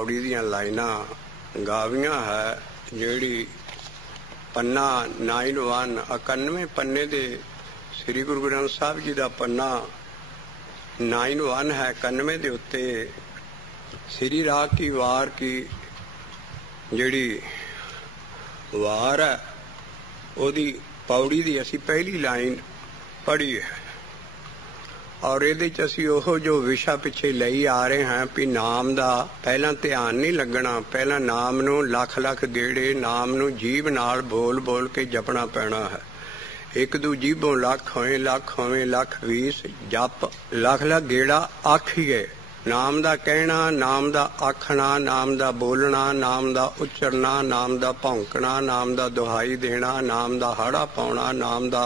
पौड़ी दियां लाइनां गावियां है जिहड़ी पन्ना 91 91 पन्ने दे श्री गुरु ग्रंथ साहब जी का पन्ना 91 है। 91 दे उत्ते श्री राग की वार की जिहड़ी वार है ओदी पौड़ी दी असी पहली लाइन पढ़ी है और ये असी ओहो जो विशा पिछे लई आ रहे हैं भी नाम दा पहला ध्यान नहीं लगना, पहला नाम नू लख लख गेड़े नाम नू जीभ नाल बोल बोल के जपना पैना है। एक दू जीभों लख होवे लख 20 जप लख लख गेड़ा आखीए। नाम दा कहना, नाम दा आखना, नाम दा बोलना, नाम दा उच्चरना, नाम दा भौंकना, नाम दा दुहाई देना, नाम दा हाड़ा पाउना, नाम दा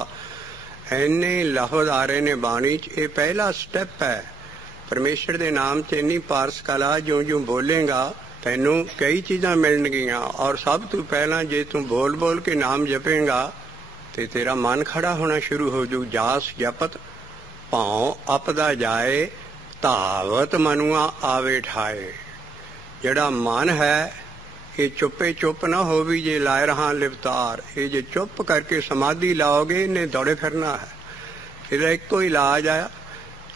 इन्ने लफज आ रहे ने बाणी च। ये पहला स्टैप है। परमेश्वर दे नाम च इन्नी पारस कला जो जो बोलेगा तैनू कई चीज़ां मिलणगियां और सब तू पहला जे तू बोल बोल के नाम जपेगा तो तेरा मन खड़ा होना शुरू हो जू। जास जपत भाव अपदा जाए धावत मनुआ आवे ठाए। जड़ा मन है ये चुप्पे चुप ना हो भी जे लाए रहा लिवतार। ये जे चुप करके समाधि लाओगे इन्हें दौड़े फिरना है। इसका एको इलाज है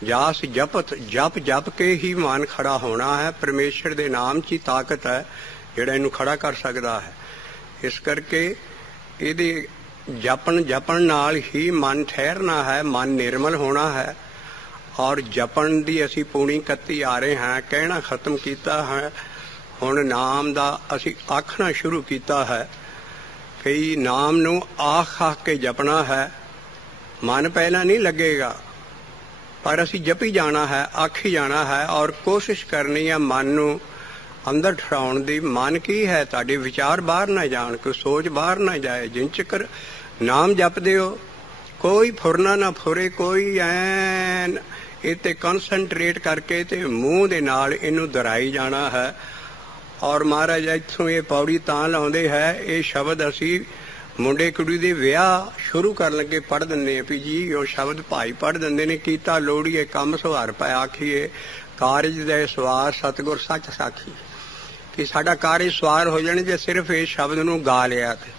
जास जपत जप जप के ही मन खड़ा होना है। परमेश्वर दे नाम ची ताकत है जिहड़ा इनू खड़ा कर सकता है। इस करके इहदे जपन जपन नाल ही मन ठहरना है, मन निर्मल होना है। और जपन दी असी पूणी कत्ती आ रहे हैं, कहना खत्म किया है, हुण नाम दा असी आखना शुरू किया है। कई नाम नू आख आख के जपना है। मन पहला नहीं लगेगा पर असी जपी जाना है, आखी जाना है और कोशिश करनी है मन नू अंदर ठहराउण दी। मन की है तुहाडे विचार बाहर ना जाण, कोई सोच बाहर ना जाए। जिन चक्कर नाम जपदे हो कोई फुरना ना फुरे, कोई ऐन इते कॉन्सनट्रेट करके ते मूँह दे नाल इनू दोहराई जाना है। और महाराज इत्थों ये पौड़ी तां लाउंदे है, ये शब्द असी मुंडे कुड़ी दे विआह शुरू कर लगे पढ़ दिंदे भी जी। वो शब्द भाई पढ़ दिंदे ने, कीता लोड़ीए कम सुहार पै आखीए, कारज दे सवार सतगुर सच साखी। कि साडा कारज सवार हो जाने जे सिर्फ इस शब्द नू गा लिया ते,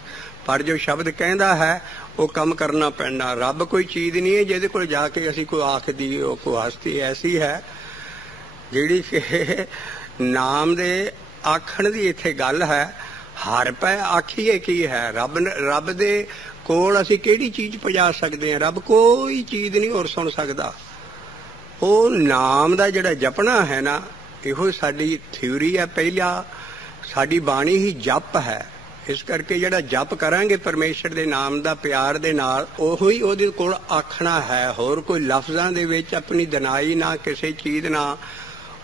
पर जो शब्द कहता है वो कम करना पैना। रब कोई चीज नहीं है जिहदे कोल जाके असी कोई आख दी। कोई हस्ती ऐसी है जिहड़ी कि नाम दे आखण दी इत्थे गल है। हर पै आखीए की है, रब दे कोल असी किहड़ी चीज पहुंचा सकते हैं। रब कोई चीज नहीं होर सुन सकता। वो नाम दा जिहड़ा जपना है ना, इहो साडी थ्योरी है। पहला साडी बाणी ही जप है। इस करके जिहड़ा जप करांगे परमेश्वर दे नाम दा प्यार दे नाल, ओहो ही ओहदे कोल आखना है। होर कोई लफ्जां दे विच अपनी दनाई ना, किसी चीज ना,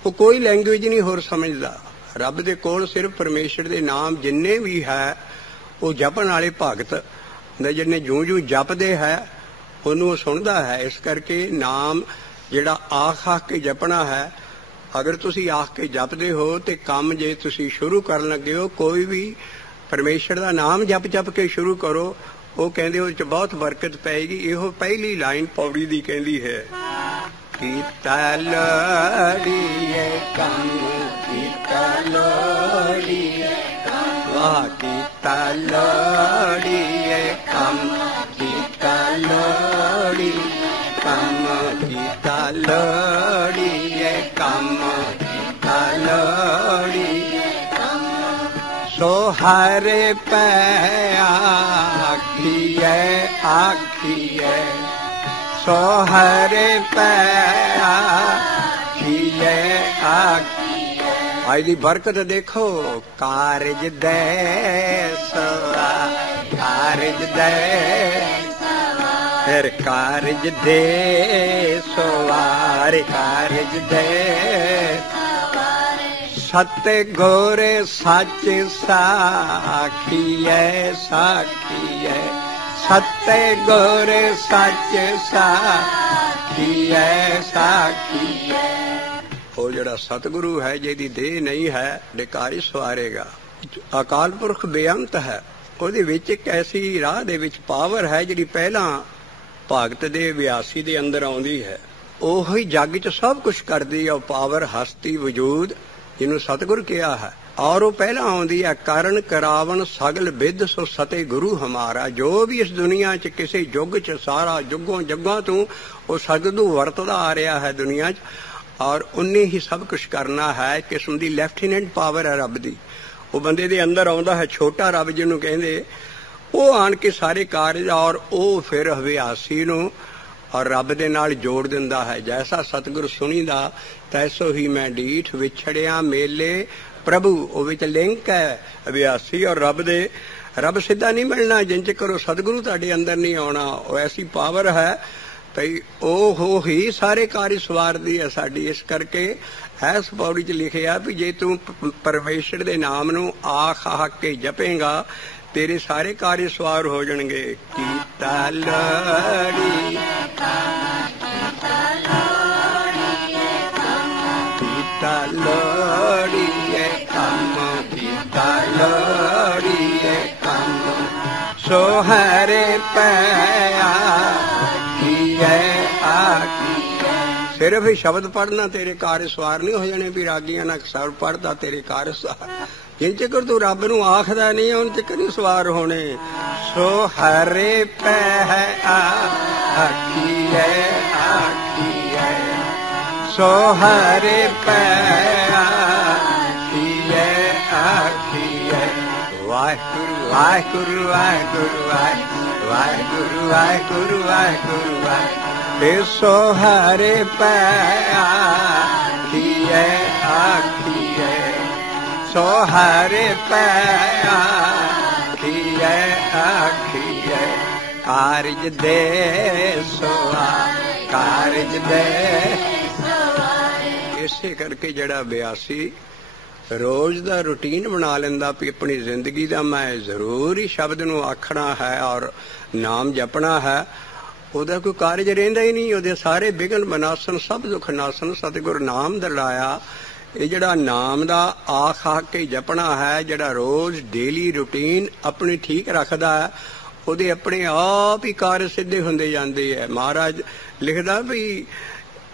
वो कोई लैंग्वेज नहीं होर समझदा। रब दे कोल सिर्फ परमेश्वर दे नाम जिन्ने भी है वो जपन वाले भगत जिन्ने जूं जूं जपदे है उन्होंने सुनदा है। इस करके नाम जिहड़ा आख आख के जपना है। अगर तुसी आख के जपदे हो तो काम जे तुसी शुरू कर लगे हो, कोई भी परमेश्वर दा नाम जप जप के शुरू करो, वो कहंदे उस बहुत बरकत पैगी। इहो पहली लाइन पौड़ी दी कहंदी है, कीता लोड़ीए कम कीता लोड़ीए वाह कीता लोड़ीए कम कीता लोड़ी कम कीता लोड़ीए कम कीता लोड़ी सो हरे पै आखिए आखिए सो हरे पै आखिए आखिए। आज दी बरकत देखो, कारज दे सवा कारज दे फिर कारज दे सवार कारज दे। सत्य गोरे सच साखिए साखिए सत्य गोरे सच साखिए साखिए। वो जड़ा सतगुरु है जिहदी देह नहीं है डिकारी सवारेगा। अकाल पुरख बेअंत है, ਉਹਦੇ ਵਿੱਚ ਇੱਕ ਐਸੀ ਰਾਹ ਦੇ ਵਿੱਚ ਪਾਵਰ ਹੈ ਜਿਹੜੀ ਪਹਿਲਾਂ ਭਗਤ ਦੇ ਅਭਿਆਸੀ ਦੇ ਅੰਦਰ ਆਉਂਦੀ ਹੈ। ਉਹੀ ਜੱਗ 'ਚ ਸਭ ਕੁਝ ਕਰਦੀ ਹੈ। ਉਹ ਪਾਵਰ ਹਸਤੀ ਵਜੂਦ ਜਿਹਨੂੰ ਸਤਿਗੁਰ ਕਿਹਾ ਹੈ। ਔਰ ਉਹ ਪਹਿਲਾਂ ਆਉਂਦੀ ਹੈ, ਕਰਨ ਕਰਾਵਣ ਸਗਲ ਵਿਦ ਸੋ ਸਤੇ ਗੁਰੂ ਹਮਾਰਾ। ਜੋ ਵੀ ਇਸ ਦੁਨੀਆ 'ਚ ਕਿਸੇ ਯੁੱਗ 'ਚ ਸਾਰਾ ਜੁਗੋਂ ਜੱਗਾਂ ਤੋਂ ਉਹ ਸਤਿਗੁਰੂ ਵਰਤਦਾ ਆ ਰਿਹਾ ਹੈ ਦੁਨੀਆ 'ਚ, ਔਰ ਉਹਨੇ ਹੀ ਸਭ ਕੁਝ ਕਰਨਾ ਹੈ। ਕਿਸਮ ਦੀ ਲੈਫਟੀਨੈਂਟ ਪਾਵਰ ਹੈ ਰੱਬ ਦੀ। ਉਹ ਬੰਦੇ ਦੇ ਅੰਦਰ ਆਉਂਦਾ ਹੈ, ਛੋਟਾ ਰੱਬ ਜਿਹਨੂੰ ਕਹਿੰਦੇ, ਉਹ ਆਣ ਕੇ ਸਾਰੇ ਕਾਰਜ, ਔਰ ਉਹ ਫਿਰ ਹਵਿਆਸੀ ਨੂੰ ਔਰ ਰੱਬ ਦੇ ਨਾਲ ਜੋੜ ਦਿੰਦਾ ਹੈ। ਜੈਸਾ ਸਤਿਗੁਰ ਸੁਣੀਦਾ ਤੈਸੋ ਹੀ ਮੈਂ ਡੀਠ ਵਿਛੜਿਆ ਮੇਲੇ ਪ੍ਰਭੂ। ਉਹ ਵਿੱਚ ਲਿੰਕ ਹੈ ਅਭਿਆਸੀ ਔਰ ਰੱਬ ਦੇ। ਰੱਬ ਸਿੱਧਾ ਨਹੀਂ ਮਿਲਣਾ ਜਿੰਨ ਚਿਰ ਉਹ ਸਤਿਗੁਰੂ ਤੁਹਾਡੇ ਅੰਦਰ ਨਹੀਂ ਆਉਣਾ। ਉਹ ਐਸੀ ਪਾਵਰ ਹੈ ਭਈ ਉਹ ਹੀ ਸਾਰੇ ਕਾਰਜ ਸਵਾਰਦੀ ਹੈ ਸਾਡੀ। ਇਸ ਕਰਕੇ ਇਸ ਪੌੜੀ 'ਚ ਲਿਖਿਆ ਵੀ ਜੇ ਤੂੰ ਪਰਮੇਸ਼ਰ ਦੇ ਨਾਮ ਨੂੰ ਆਖ ਆਖ ਕੇ ਜਪੇਗਾ ਤੇਰੇ ਸਾਰੇ ਕਾਰਜ ਸਵਾਰ ਹੋ ਜਾਣਗੇ। ਕੀਤਾ ਲੋੜੀਏ ਕੰਮ, ਕੀਤਾ ਲੋੜੀਏ ਕੰਮ, ਸੋ ਹਰੇ ਪਿਆ ਸਿਰਫ ਹੀ ਸ਼ਬਦ ਪੜ੍ਹਨਾ ਤੇਰੇ ਕਾਰਜ ਸਵਾਰ ਨਹੀਂ ਹੋ ਜਾਣੇ। ਵੀ ਰਾਗੀਆਂ ਨਾਲ ਸ਼ਬਦ ਪੜ੍ਹਦਾ ਤੇਰੇ ਕਾਰਜ ਸਵਾਰ, ਜਿੰਨ ਚਿਰ ਤੂੰ ਰੱਬ ਨੂੰ ਆਖਦਾ ਨਹੀਂ ਉਨ ਚਿਰ ਨਹੀਂ ਸਵਾਰ ਹੋਣੇ। ਸੋ ਹਰੇ ਪੈ ਆਖੀਐ ਆਖੀਐ, ਸੋ ਹਰੇ ਪੈ ਆਖੀਐ ਆਖੀਐ। ਵਾਹਿਗੁਰੂ ਵਾਹਿਗੁਰੂ ਵਾਹਿਗੁਰੂ ਵਾਹਿਗੁਰੂ ਵਾਹਿਗੁਰੂ ਵਾਹਿਗੁਰੂ ਵਾਹਿਗੁਰੂ, ਸੋ ਹਰੇ ਪੈ ਆਖੀਐ ਆਖੀਐ, ਸੋ ਹਰੇ ਪੈ ਆਖੀਐ ਆਖੀਐ। ਕਾਰਜ ਦੇ ਸੋਆ ਕਾਰਜ ਦੇ। ਇਸੇ ਕਰਕੇ ਜਿਹੜਾ ਅਭਿਆਸੀ ਰੋਜ਼ ਦਾ ਰੂਟੀਨ ਬਣਾ ਲੈਂਦਾ ਵੀ ਆਪਣੀ ਜ਼ਿੰਦਗੀ ਦਾ ਮੈਂ ਜ਼ਰੂਰ ਹੀ ਸ਼ਬਦ ਨੂੰ ਆਖਣਾ ਹੈ ਔਰ ਨਾਮ ਜਪਣਾ ਹੈ, ਉਹਦਾ ਕੋਈ ਕਾਰਜ ਰਹਿੰਦਾ ਹੀ ਨਹੀਂ। ਉਹਦੇ ਸਾਰੇ ਵਿਘਨ ਬਨਾਸਨ ਸਭ ਦੁੱਖ ਨਾਸਨ ਸਤਿਗੁਰ ਨਾਮ ਦਰਲਾਇਆ। ਇਹ ਜਿਹੜਾ ਨਾਮ ਦਾ ਆਖ ਆਖ ਕੇ ਜਪਣਾ ਹੈ, ਜਿਹੜਾ ਰੋਜ਼ ਡੇਲੀ ਰੂਟੀਨ ਆਪਣੀ ਠੀਕ ਰੱਖਦਾ ਹੈ, ਉਹਦੇ ਆਪਣੇ ਆਪ ਹੀ ਕਾਰਜ ਸਿੱਧੇ ਹੁੰਦੇ ਜਾਂਦੇ ਹੈ। ਮਹਾਰਾਜ ਲਿਖਦਾ ਵੀ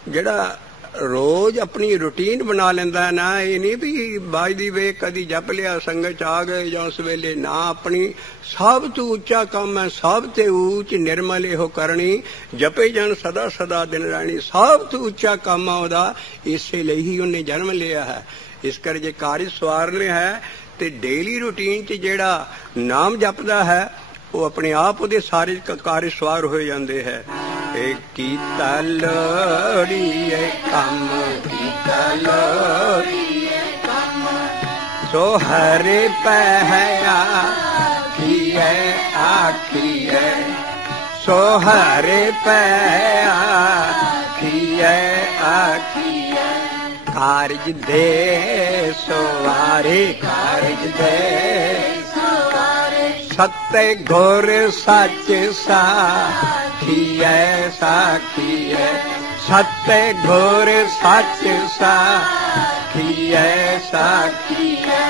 ਜਿਹੜਾ ਰੋਜ਼ ਆਪਣੀ ਰੂਟੀਨ ਬਣਾ ਲੈਂਦਾ ਨਾ, ਇਹ ਨਹੀਂ ਵੀ ਬਾਜ ਦੀ ਵੇ ਕਦੀ ਜਪ ਲਿਆ ਸੰਗਤ ਚ ਆ ਗਏ ਜਾਂ ਉਸ ਵੇਲੇ ਨਾ। ਆਪਣੀ ਸਭ ਤੋਂ ਉੱਚਾ ਕੰਮ ਹੈ, ਸਭ ਤੇ ਉੱਚ ਨਿਰਮਲ ਇਹੋ ਕਰਨੀ, ਜਪੇ ਜਨ ਸਦਾ ਸਦਾ ਦਿਨ ਰਾਣੀ। ਸਭ ਤੋਂ ਉੱਚਾ ਕੰਮ ਆ ਉਹਦਾ, ਇਸੇ ਲਈ ਹੀ ਉਹਨੇ ਜਨਮ ਲਿਆ ਹੈ। ਇਸ ਕਰ ਜੇ ਕਾਰਜ ਸਵਾਰਨੇ ਹੈ ਤੇ ਡੇਲੀ ਰੂਟੀਨ 'ਚ ਜਿਹੜਾ ਨਾਮ ਜਪਦਾ ਹੈ ਉਹ ਆਪਣੇ ਆਪ ਉਹਦੇ ਸਾਰੇ ਕਾਰਜ ਸਵਾਰ ਹੋ ਜਾਂਦੇ ਹੈ। ਇਹ ਕੀਤਾ ਲੋੜੀਏ ਕੰਮ, ਕੀਤਾ ਲੋੜੀਏ ਕੰਮ, ਸੋ ਹਰੇ ਪੈ ਆਖੀਐ ਆਖੀਐ, ਸੋ ਹਰੇ ਪੈ ਆਖੀਐ ਆਖੀਐ। ਕਾਰਜ ਦੇ ਸਵਾਰੇ ਕਾਰਜ ਦੇ ਸੱਤੇ ਗੁਰ ਸੱਚ ਸਾਖੀਐ ਸਾਖੀਐ, ਸੱਤੇ ਗੁਰ ਸੱਚ ਸਾਖੀਐ ਸਾਖੀਐ।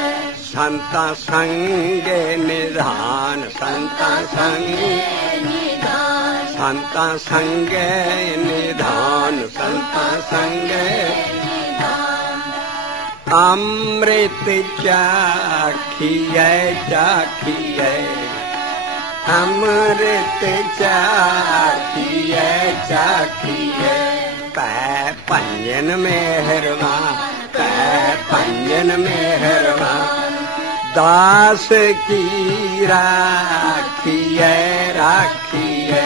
ਸੰਤਾਂ ਸੰਗੇ ਨਿਧਾਨ, ਸੰਤਾਂ ਸੰਗੇ ਨਿਧਾਨ, ਸੰਤਾਂ ਸੰਗੇ ਨਿਧਾਨ, ਸੰਤਾਂ ਸੰਗੇ ਅੰਮ੍ਰਿਤ ਚਾਖੀਐ ਚਾਖੀਐ, ਅੰਮ੍ਰਿਤ ਚਾਖੀਐ ਚਾਖੀਐ। ਪੈ ਭੰਜਨ ਮਿਹਰਵਾ, ਪੈ ਭੰਜਨ ਮਿਹਰਵਾ, ਦਾਸ ਕੀ ਰਾਖੀਐ ਰਾਖੀਐ,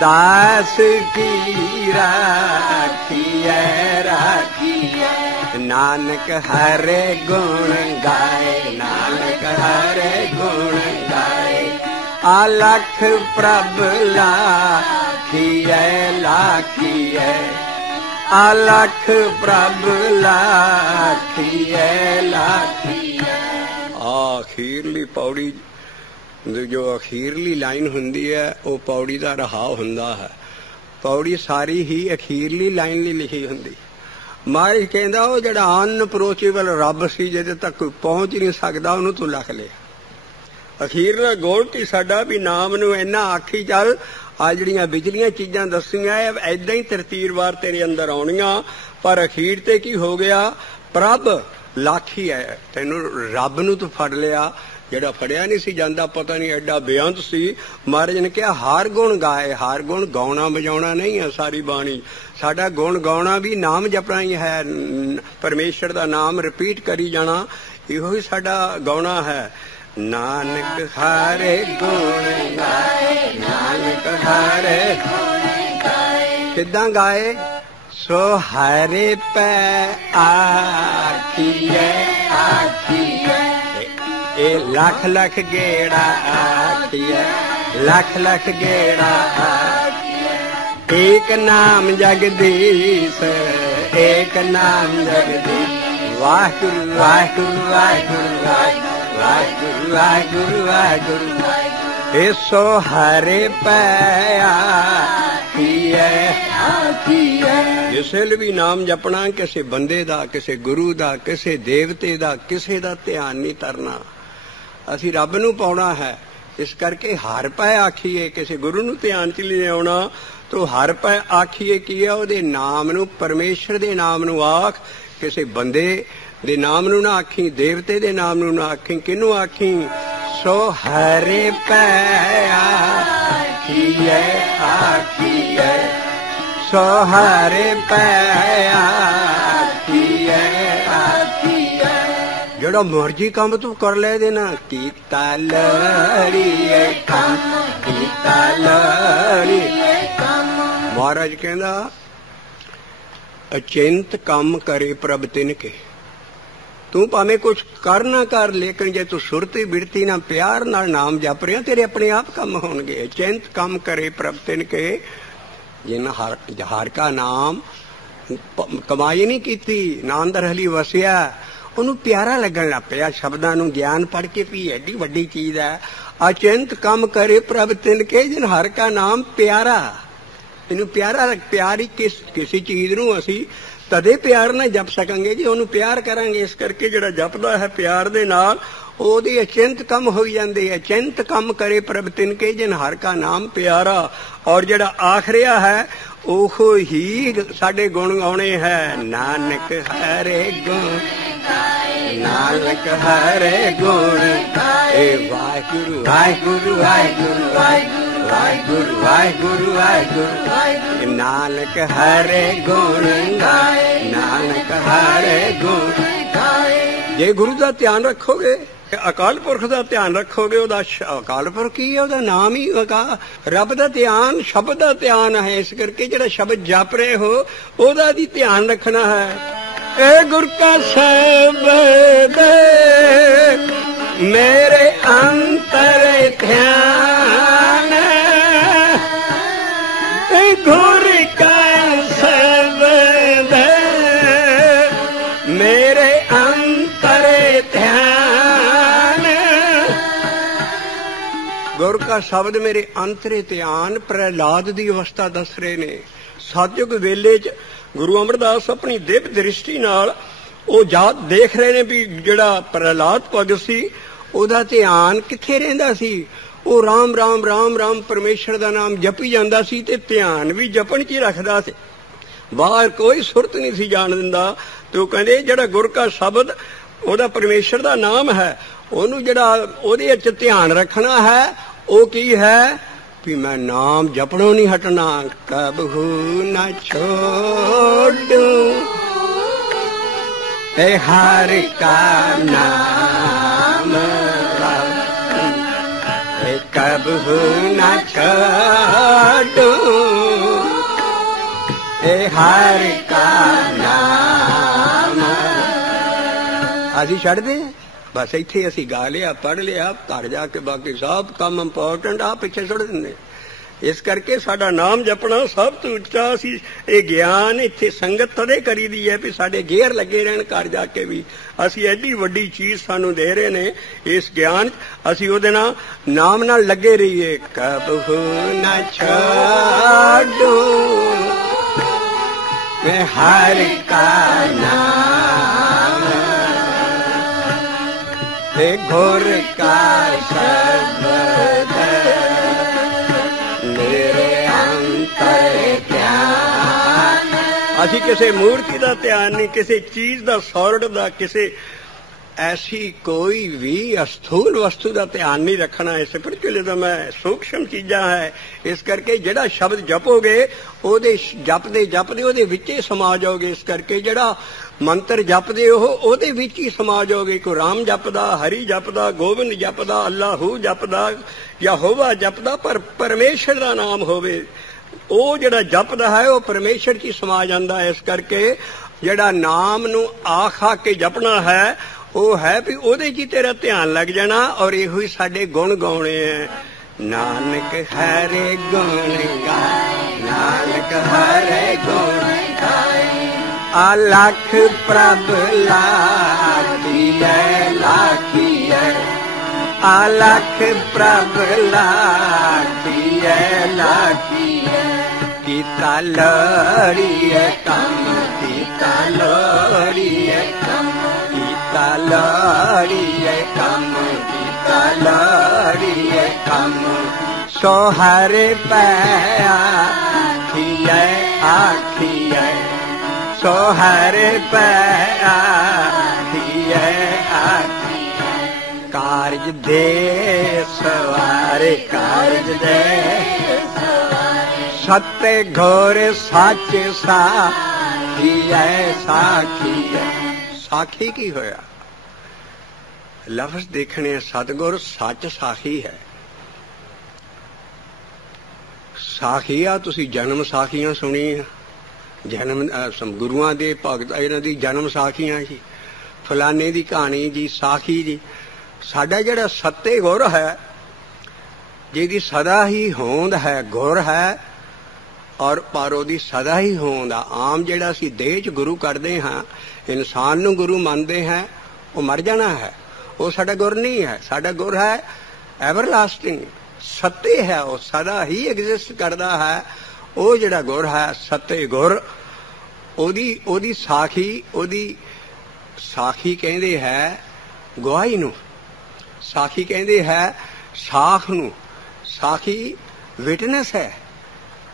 ਦਾਸ ਕੀ ਰਾਖੀਐ ਰਾਖੀਐ। ਨਾਨਕ ਹਰੇ ਗੁਣ ਗਾਏ, ਨਾਨਕ ਹਰੇ ਗੁਣ ਗਾਏ, ਅਲਖ ਪ੍ਰਭ ਲਾਖੀਐ ਲਾਖੀਐ, ਅਲਖ ਪ੍ਰਭ ਲਾਖੀਐ ਲਾਖੀਐ। ਆਖੀਰਲੀ ਪੌੜੀ ਜੋ ਅਖੀਰਲੀ ਲਾਈਨ ਹੁੰਦੀ ਹੈ ਉਹ ਪੌੜੀ ਦਾ ਰਹਾਉ ਹੁੰਦਾ ਹੈ। ਪੌੜੀ ਸਾਰੀ ਹੀ ਅਖੀਰਲੀ ਲਾਈਨ ਲਈ ਲਿਖੀ ਹੁੰਦੀ। ਮਹਾਰਾਜ ਕਹਿੰਦਾ ਉਹ ਜਿਹੜਾ ਅਨਅਪਰੋਚੇਬਲ ਰੱਬ ਸੀ ਜਿਹਦੇ ਤੱਕ ਕੋਈ ਪਹੁੰਚ ਨਹੀਂ ਸਕਦਾ ਉਹਨੂੰ ਤੂੰ ਲਿਖ ਲਿਆ। ਅਖੀਰਲਾ ਗੋਲ ਤੀ ਸਾਡਾ ਵੀ ਨਾਮ ਨੂੰ ਇੰਨਾ ਆਖੀ ਚੱਲ, ਆ ਜਿਹੜੀਆਂ ਵਿਚਲੀਆਂ ਚੀਜ਼ਾਂ ਦੱਸੀਆਂ ਏਦਾਂ ਹੀ ਤਰਤੀਬਵਾਰ ਤੇਰੇ ਅੰਦਰ ਆਉਣੀਆਂ। ਪਰ ਅਖੀਰ ਤੇ ਕੀ ਹੋ ਗਿਆ? ਪ੍ਰਭ लाखी है। तेनू रब नू तो फड़ लिया, ਜਿਹੜਾ ਫੜਿਆ नहीं सी ਜਾਂਦਾ, पता नहीं एडा बेअंत सी। महाराज ने कहा हार गुण गाए। हार गुण गाउणा बजाउणा नहीं है सारी बाणी, साडा गुण गाउणा भी नाम जपना ही है, परमेश्वर दा नाम रिपीट करी जाना, इहो ही साडा गाउणा है। नानक हारे गुण गाए, नानक हारे किदां गाए, सो हारे पै आखिए आखिए, ए लख लख गेड़ा आखिए, लख लख गेड़ा आखिए। एक नाम जगदीश, एक नाम जगदीश, वाहिगुरु वाहिगुरु वाहिगुरु वाहिगुरु वाहिगुरु वाहिगुरु। ए सो हरे पया जिसे भी नाम जपना, किसी बंदे दा, किसी गुरु दा, किसी देवते दा, किसी दा ध्यान नहीं तरना, असी रब नू पाउणा है। इस करके हर पै आखिए, किसी गुरु नू ध्यान च ले आउणा तो हर पै आखिए की है, उहदे नाम नू, परमेश्वर दे नाम नू आख, किसी बंदे दे नाम नू ना आखी, देवते दे नाम नू ना आखी, किनू आखी, सो हरे पै आखिए आखिए, सो हरे पै आखिए आखिए। जेड़ा मर्जी काम तू कर ले देना, कीता लड़ीए काम, कीता लड़ीए काम। महाराज कहंदा अचिंत काम करे प्रभ तिनके। तू भावें कुछ कर ना कर, लेकिन जे तू सुरती बिरती ना प्यार नाल नाम जप रिया, तेरे अपने आप काम होणगे। अचिंत काम करे प्रभ तिनके, जिन हर का नाम कमाई नहीं की, ना अंदर हली वसिया, ਉਹਨੂੰ प्यारा लगन लग पिया। शब्दां नूं ज्ञान पढ़ के भी एडी वड्डी चीज है। अचिंत कम करे प्रभ तिनके, जिन हर का नाम प्यारा। इनू प्यारा प्यारी किसी चीज नूं असी तदे प्यार ना जप सकांगे जी ਉਹਨੂੰ प्यार करांगे। इस करके जिहड़ा जपदा है प्यार दे नाल, ਉਹਦੀ अचिंत कम होई जांदी है। अचिंत कम करे प्रभ तिनके, जिन हर का नाम प्यारा। और जिहड़ा आखरिया है ओहो ही साडे गुण गाउने है। नानक हरे गुण, नानक हरे गुण, ए वाहिगुरु वाहिगुरु वाहिगुरु वाहिगुरु वाहिगुरु वाहिगुरु। नानक हरे गुण गाए, नानक हरे गुण गाए। जे गुरु दा ध्यान रखोगे, अकाल पुरख दा ध्यान रखोगे, ओदा अकाल पुरख ही है, ओदा नाम ही रब दा ध्यान, शब्द दा ध्यान है। इस करके जिहड़ा शब्द जप रहे हो ओदा दी ध्यान रखना है। ए गुर का शब्द मेरे अंतर ध्यान, ए गुर का शब्द मेरे अंतर ध्यान। गुर का शब्द मेरे अंतरे ध्यान। प्रहलाद की अवस्था दस रहे ने। सतयुग वेले च गुरु अमरदास अपनी दिव्य दृष्टि नाल ਉਹ ਜਾਤ देख रहे ने भी ਜਿਹੜਾ प्रहलाद भगत सी ਉਹਦਾ ਧਿਆਨ ਕਿੱਥੇ ਰਹਿੰਦਾ ਸੀ। ਉਹ राम राम राम राम परमेश्वर ਦਾ ਨਾਮ ਜਪੀ ਜਾਂਦਾ ਸੀ ਤੇ ਧਿਆਨ ਵੀ ਜਪਣ 'ਚ ਹੀ ਰੱਖਦਾ ਸੀ, ਬਾਹਰ ਕੋਈ ਸੁਰਤ ਨਹੀਂ ਸੀ ਜਾਣ ਦਿੰਦਾ। ਤੇ ਉਹ ਕਹਿੰਦੇ ਜਿਹੜਾ ਗੁਰ ਕਾ ਸ਼ਬਦ ਉਹਦਾ ਪਰਮੇਸ਼ਰ ਦਾ ਨਾਮ ਹੈ, ਉਹਨੂੰ ਜਿਹੜਾ ਉਹਦੇ ਵਿੱਚ ਧਿਆਨ ਰੱਖਣਾ ਹੈ ਉਹ ਕੀ ਹੈ भी मैं नाम जपणों नहीं हटना। कबहू न छोड़ू ए हर का नाम, कबहू न छोड़ू ए हर का नाम। असी छड़ दे बस इत्थे असी गा लिया, पढ़ लिया, घर जाके बाकी सब काम इंपोर्टेंट आ पिछे छड़ दिंदे। इस करके साडा नाम जपना सब तो उच्चा। असी ये ज्ञान इत्थे संगत तदे करी दी है भी साडे घेर लगे रहन, घर जाके भी असी एडी वड्डी चीज सानू दे रहे ने। इस ज्ञान असी ओदे नाम नाल लगे रहिए। कबहू न छोड़ू मैं हर का नाम, घोर का शब्द मेरे अंतर ध्यान। ਅਸੀਂ ਕਿਸੇ ਮੂਰਤੀ ਦਾ ਧਿਆਨ ਨਹੀਂ, ਕਿਸੇ ਚੀਜ਼ ਦਾ, ਸੌਰਡ ਦਾ, ਕਿਸੇ ਐਸੀ ਕੋਈ ਵੀ ਅਸਥੂਲ ਵਸਤੂ ਦਾ ਧਿਆਨ ਨਹੀਂ ਰੱਖਣਾ। ਸਪਿਰਚੁਅਲਿਜ਼ਮ ਹੈ, ਸੂਖਸ਼ਮ ਚੀਜ਼ਾਂ ਹੈ। ਇਸ ਕਰਕੇ ਜਿਹੜਾ ਸ਼ਬਦ ਜਪੋਗੇ ਉਹਦੇ ਜਪਦੇ ਜਪਦੇ ਉਹਦੇ ਵਿੱਚ ਹੀ ਸਮਾ ਜਾਓਗੇ। ਇਸ ਕਰਕੇ ਜਿਹੜਾ ਮੰਤਰ ਜਪਦੇ ਉਹਦੇ ਵਿੱਚ ਹੀ ਸਮਾ ਜਾਓਗੇ। ਕੋਈ ਰਾਮ ਜਪਦਾ, ਹਰੀ ਜਪਦਾ, ਗੋਬਿੰਦ ਜਪਦਾ, ਅੱਲਾਹੂ ਜਪਦਾ, ਯਹੋਵਾ ਜਪਦਾ, ਪਰ ਪਰਮੇਸ਼ਰ ਦਾ ਨਾਮ ਹੋਵੇ, ਉਹ ਜਿਹੜਾ ਜਪਦਾ ਹੈ ਉਹ ਪਰਮੇਸ਼ਰ 'ਚ ਹੀ ਸਮਾ ਜਾਂਦਾ। ਇਸ ਕਰਕੇ ਜਿਹੜਾ ਨਾਮ ਨੂੰ ਆਖਾ ਕੇ ਜਪਣਾ ਹੈ ਉਹ ਹੈ ਵੀ ਉਹਦੇ 'ਚ ਹੀ ਤੇਰਾ ਧਿਆਨ ਲੱਗ ਜਾਣਾ। ਔਰ ਇਹੋ ਹੀ ਸਾਡੇ ਗੁਣ ਗਾਉਣੇ ਹੈ। ਨਾਨਕ ਹਰੇ ਗੁਣ ਗਾਏ, ਨਾਨਕ ਹਰੇ ਗੁਣ ਗਾਏ, ਅਲਖ ਪ੍ਰਭ ਲਾਖੀਐ ਲਾਖੀਐ, ਅਲਖ ਪ੍ਰਭ ਲਾਖੀਐ ਲਾਖੀਐ। ਕੀਤਾ ਲੋੜੀਐ ਕੰਮ, ਕੀਤਾ ਲੋੜੀਐ ਕੰਮ, ਕੀਤਾ ਲੋੜੀਐ ਕੰਮ, ਕੀਤਾ ਲੋੜੀਐ ਕੰਮ। ਸੋ ਹਰਿ ਪੈ ਆਖੀਐ ਆਖੀਐ, ਸੋ ਹਰਿ ਪੈ ਆਖੀਐ ਆਖੀਐ। ਕਾਰਜ ਦੇ ਸਵਾਰੇ, ਕਾਰਜ ਦੇ ਸੱਤੇ ਘੋਰ ਸੱਚ ਸਾਖੀਐ ਸਾਖੀਐ। ਸਾਖੀ ਕੀ ਹੋਇਆ? ਲਫ਼ਜ਼ ਦੇਖਣੇ ਸਤਿਗੁਰ ਸੱਚ ਸਾਖੀ ਹੈ। ਸਾਖੀਆ ਤੁਸੀਂ ਜਨਮ ਸਾਖੀਆਂ ਸੁਣੀ, ਜਨਮ ਗੁਰੂਆਂ ਦੇ ਭਗਤ ਇਹਨਾਂ ਦੀ ਜਨਮ ਸਾਖੀਆਂ ਜੀ, ਫਲਾਣੇ ਦੀ ਕਹਾਣੀ ਜੀ, ਸਾਖੀ ਜੀ। ਸਾਡਾ ਜਿਹੜਾ ਸੱਤੇ ਗੁਰ ਹੈ, ਜਿਹਦੀ ਸਦਾ ਹੀ ਹੋਂਦ ਹੈ, ਗੁਰ ਹੈ, ਔਰ ਪਰ ਉਹਦੀ ਸਦਾ ਹੀ ਹੋਂਦ ਆ। ਆਮ ਜਿਹੜਾ ਅਸੀਂ ਦੇਹ 'ਚ ਗੁਰੂ ਕਰਦੇ ਹਾਂ, ਇਨਸਾਨ ਨੂੰ ਗੁਰੂ ਮੰਨਦੇ ਹਾਂ, ਉਹ ਮਰ ਜਾਣਾ ਹੈ, ਉਹ ਸਾਡਾ ਗੁਰ ਨਹੀਂ ਹੈ। ਸਾਡਾ ਗੁਰ ਹੈ ਐਵਰਲਾਸਟਿੰਗ, ਸੱਤੇ ਹੈ, ਉਹ ਸਦਾ ਹੀ ਐਗਜ਼ਿਸਟ ਕਰਦਾ ਹੈ। ਉਹ ਜਿਹੜਾ ਗੁਰ ਹੈ ਸੱਤੇ ਗੁਰ, ਉਹਦੀ ਸਾਖੀ, ਉਹਦੀ ਸਾਖੀ ਕਹਿੰਦੇ ਹੈ ਗਵਾਹੀ ਨੂੰ, ਸਾਖੀ ਕਹਿੰਦੇ ਹੈ ਸਾਖ ਨੂੰ। ਸਾਖੀ ਵਿਟਨੈਸ ਹੈ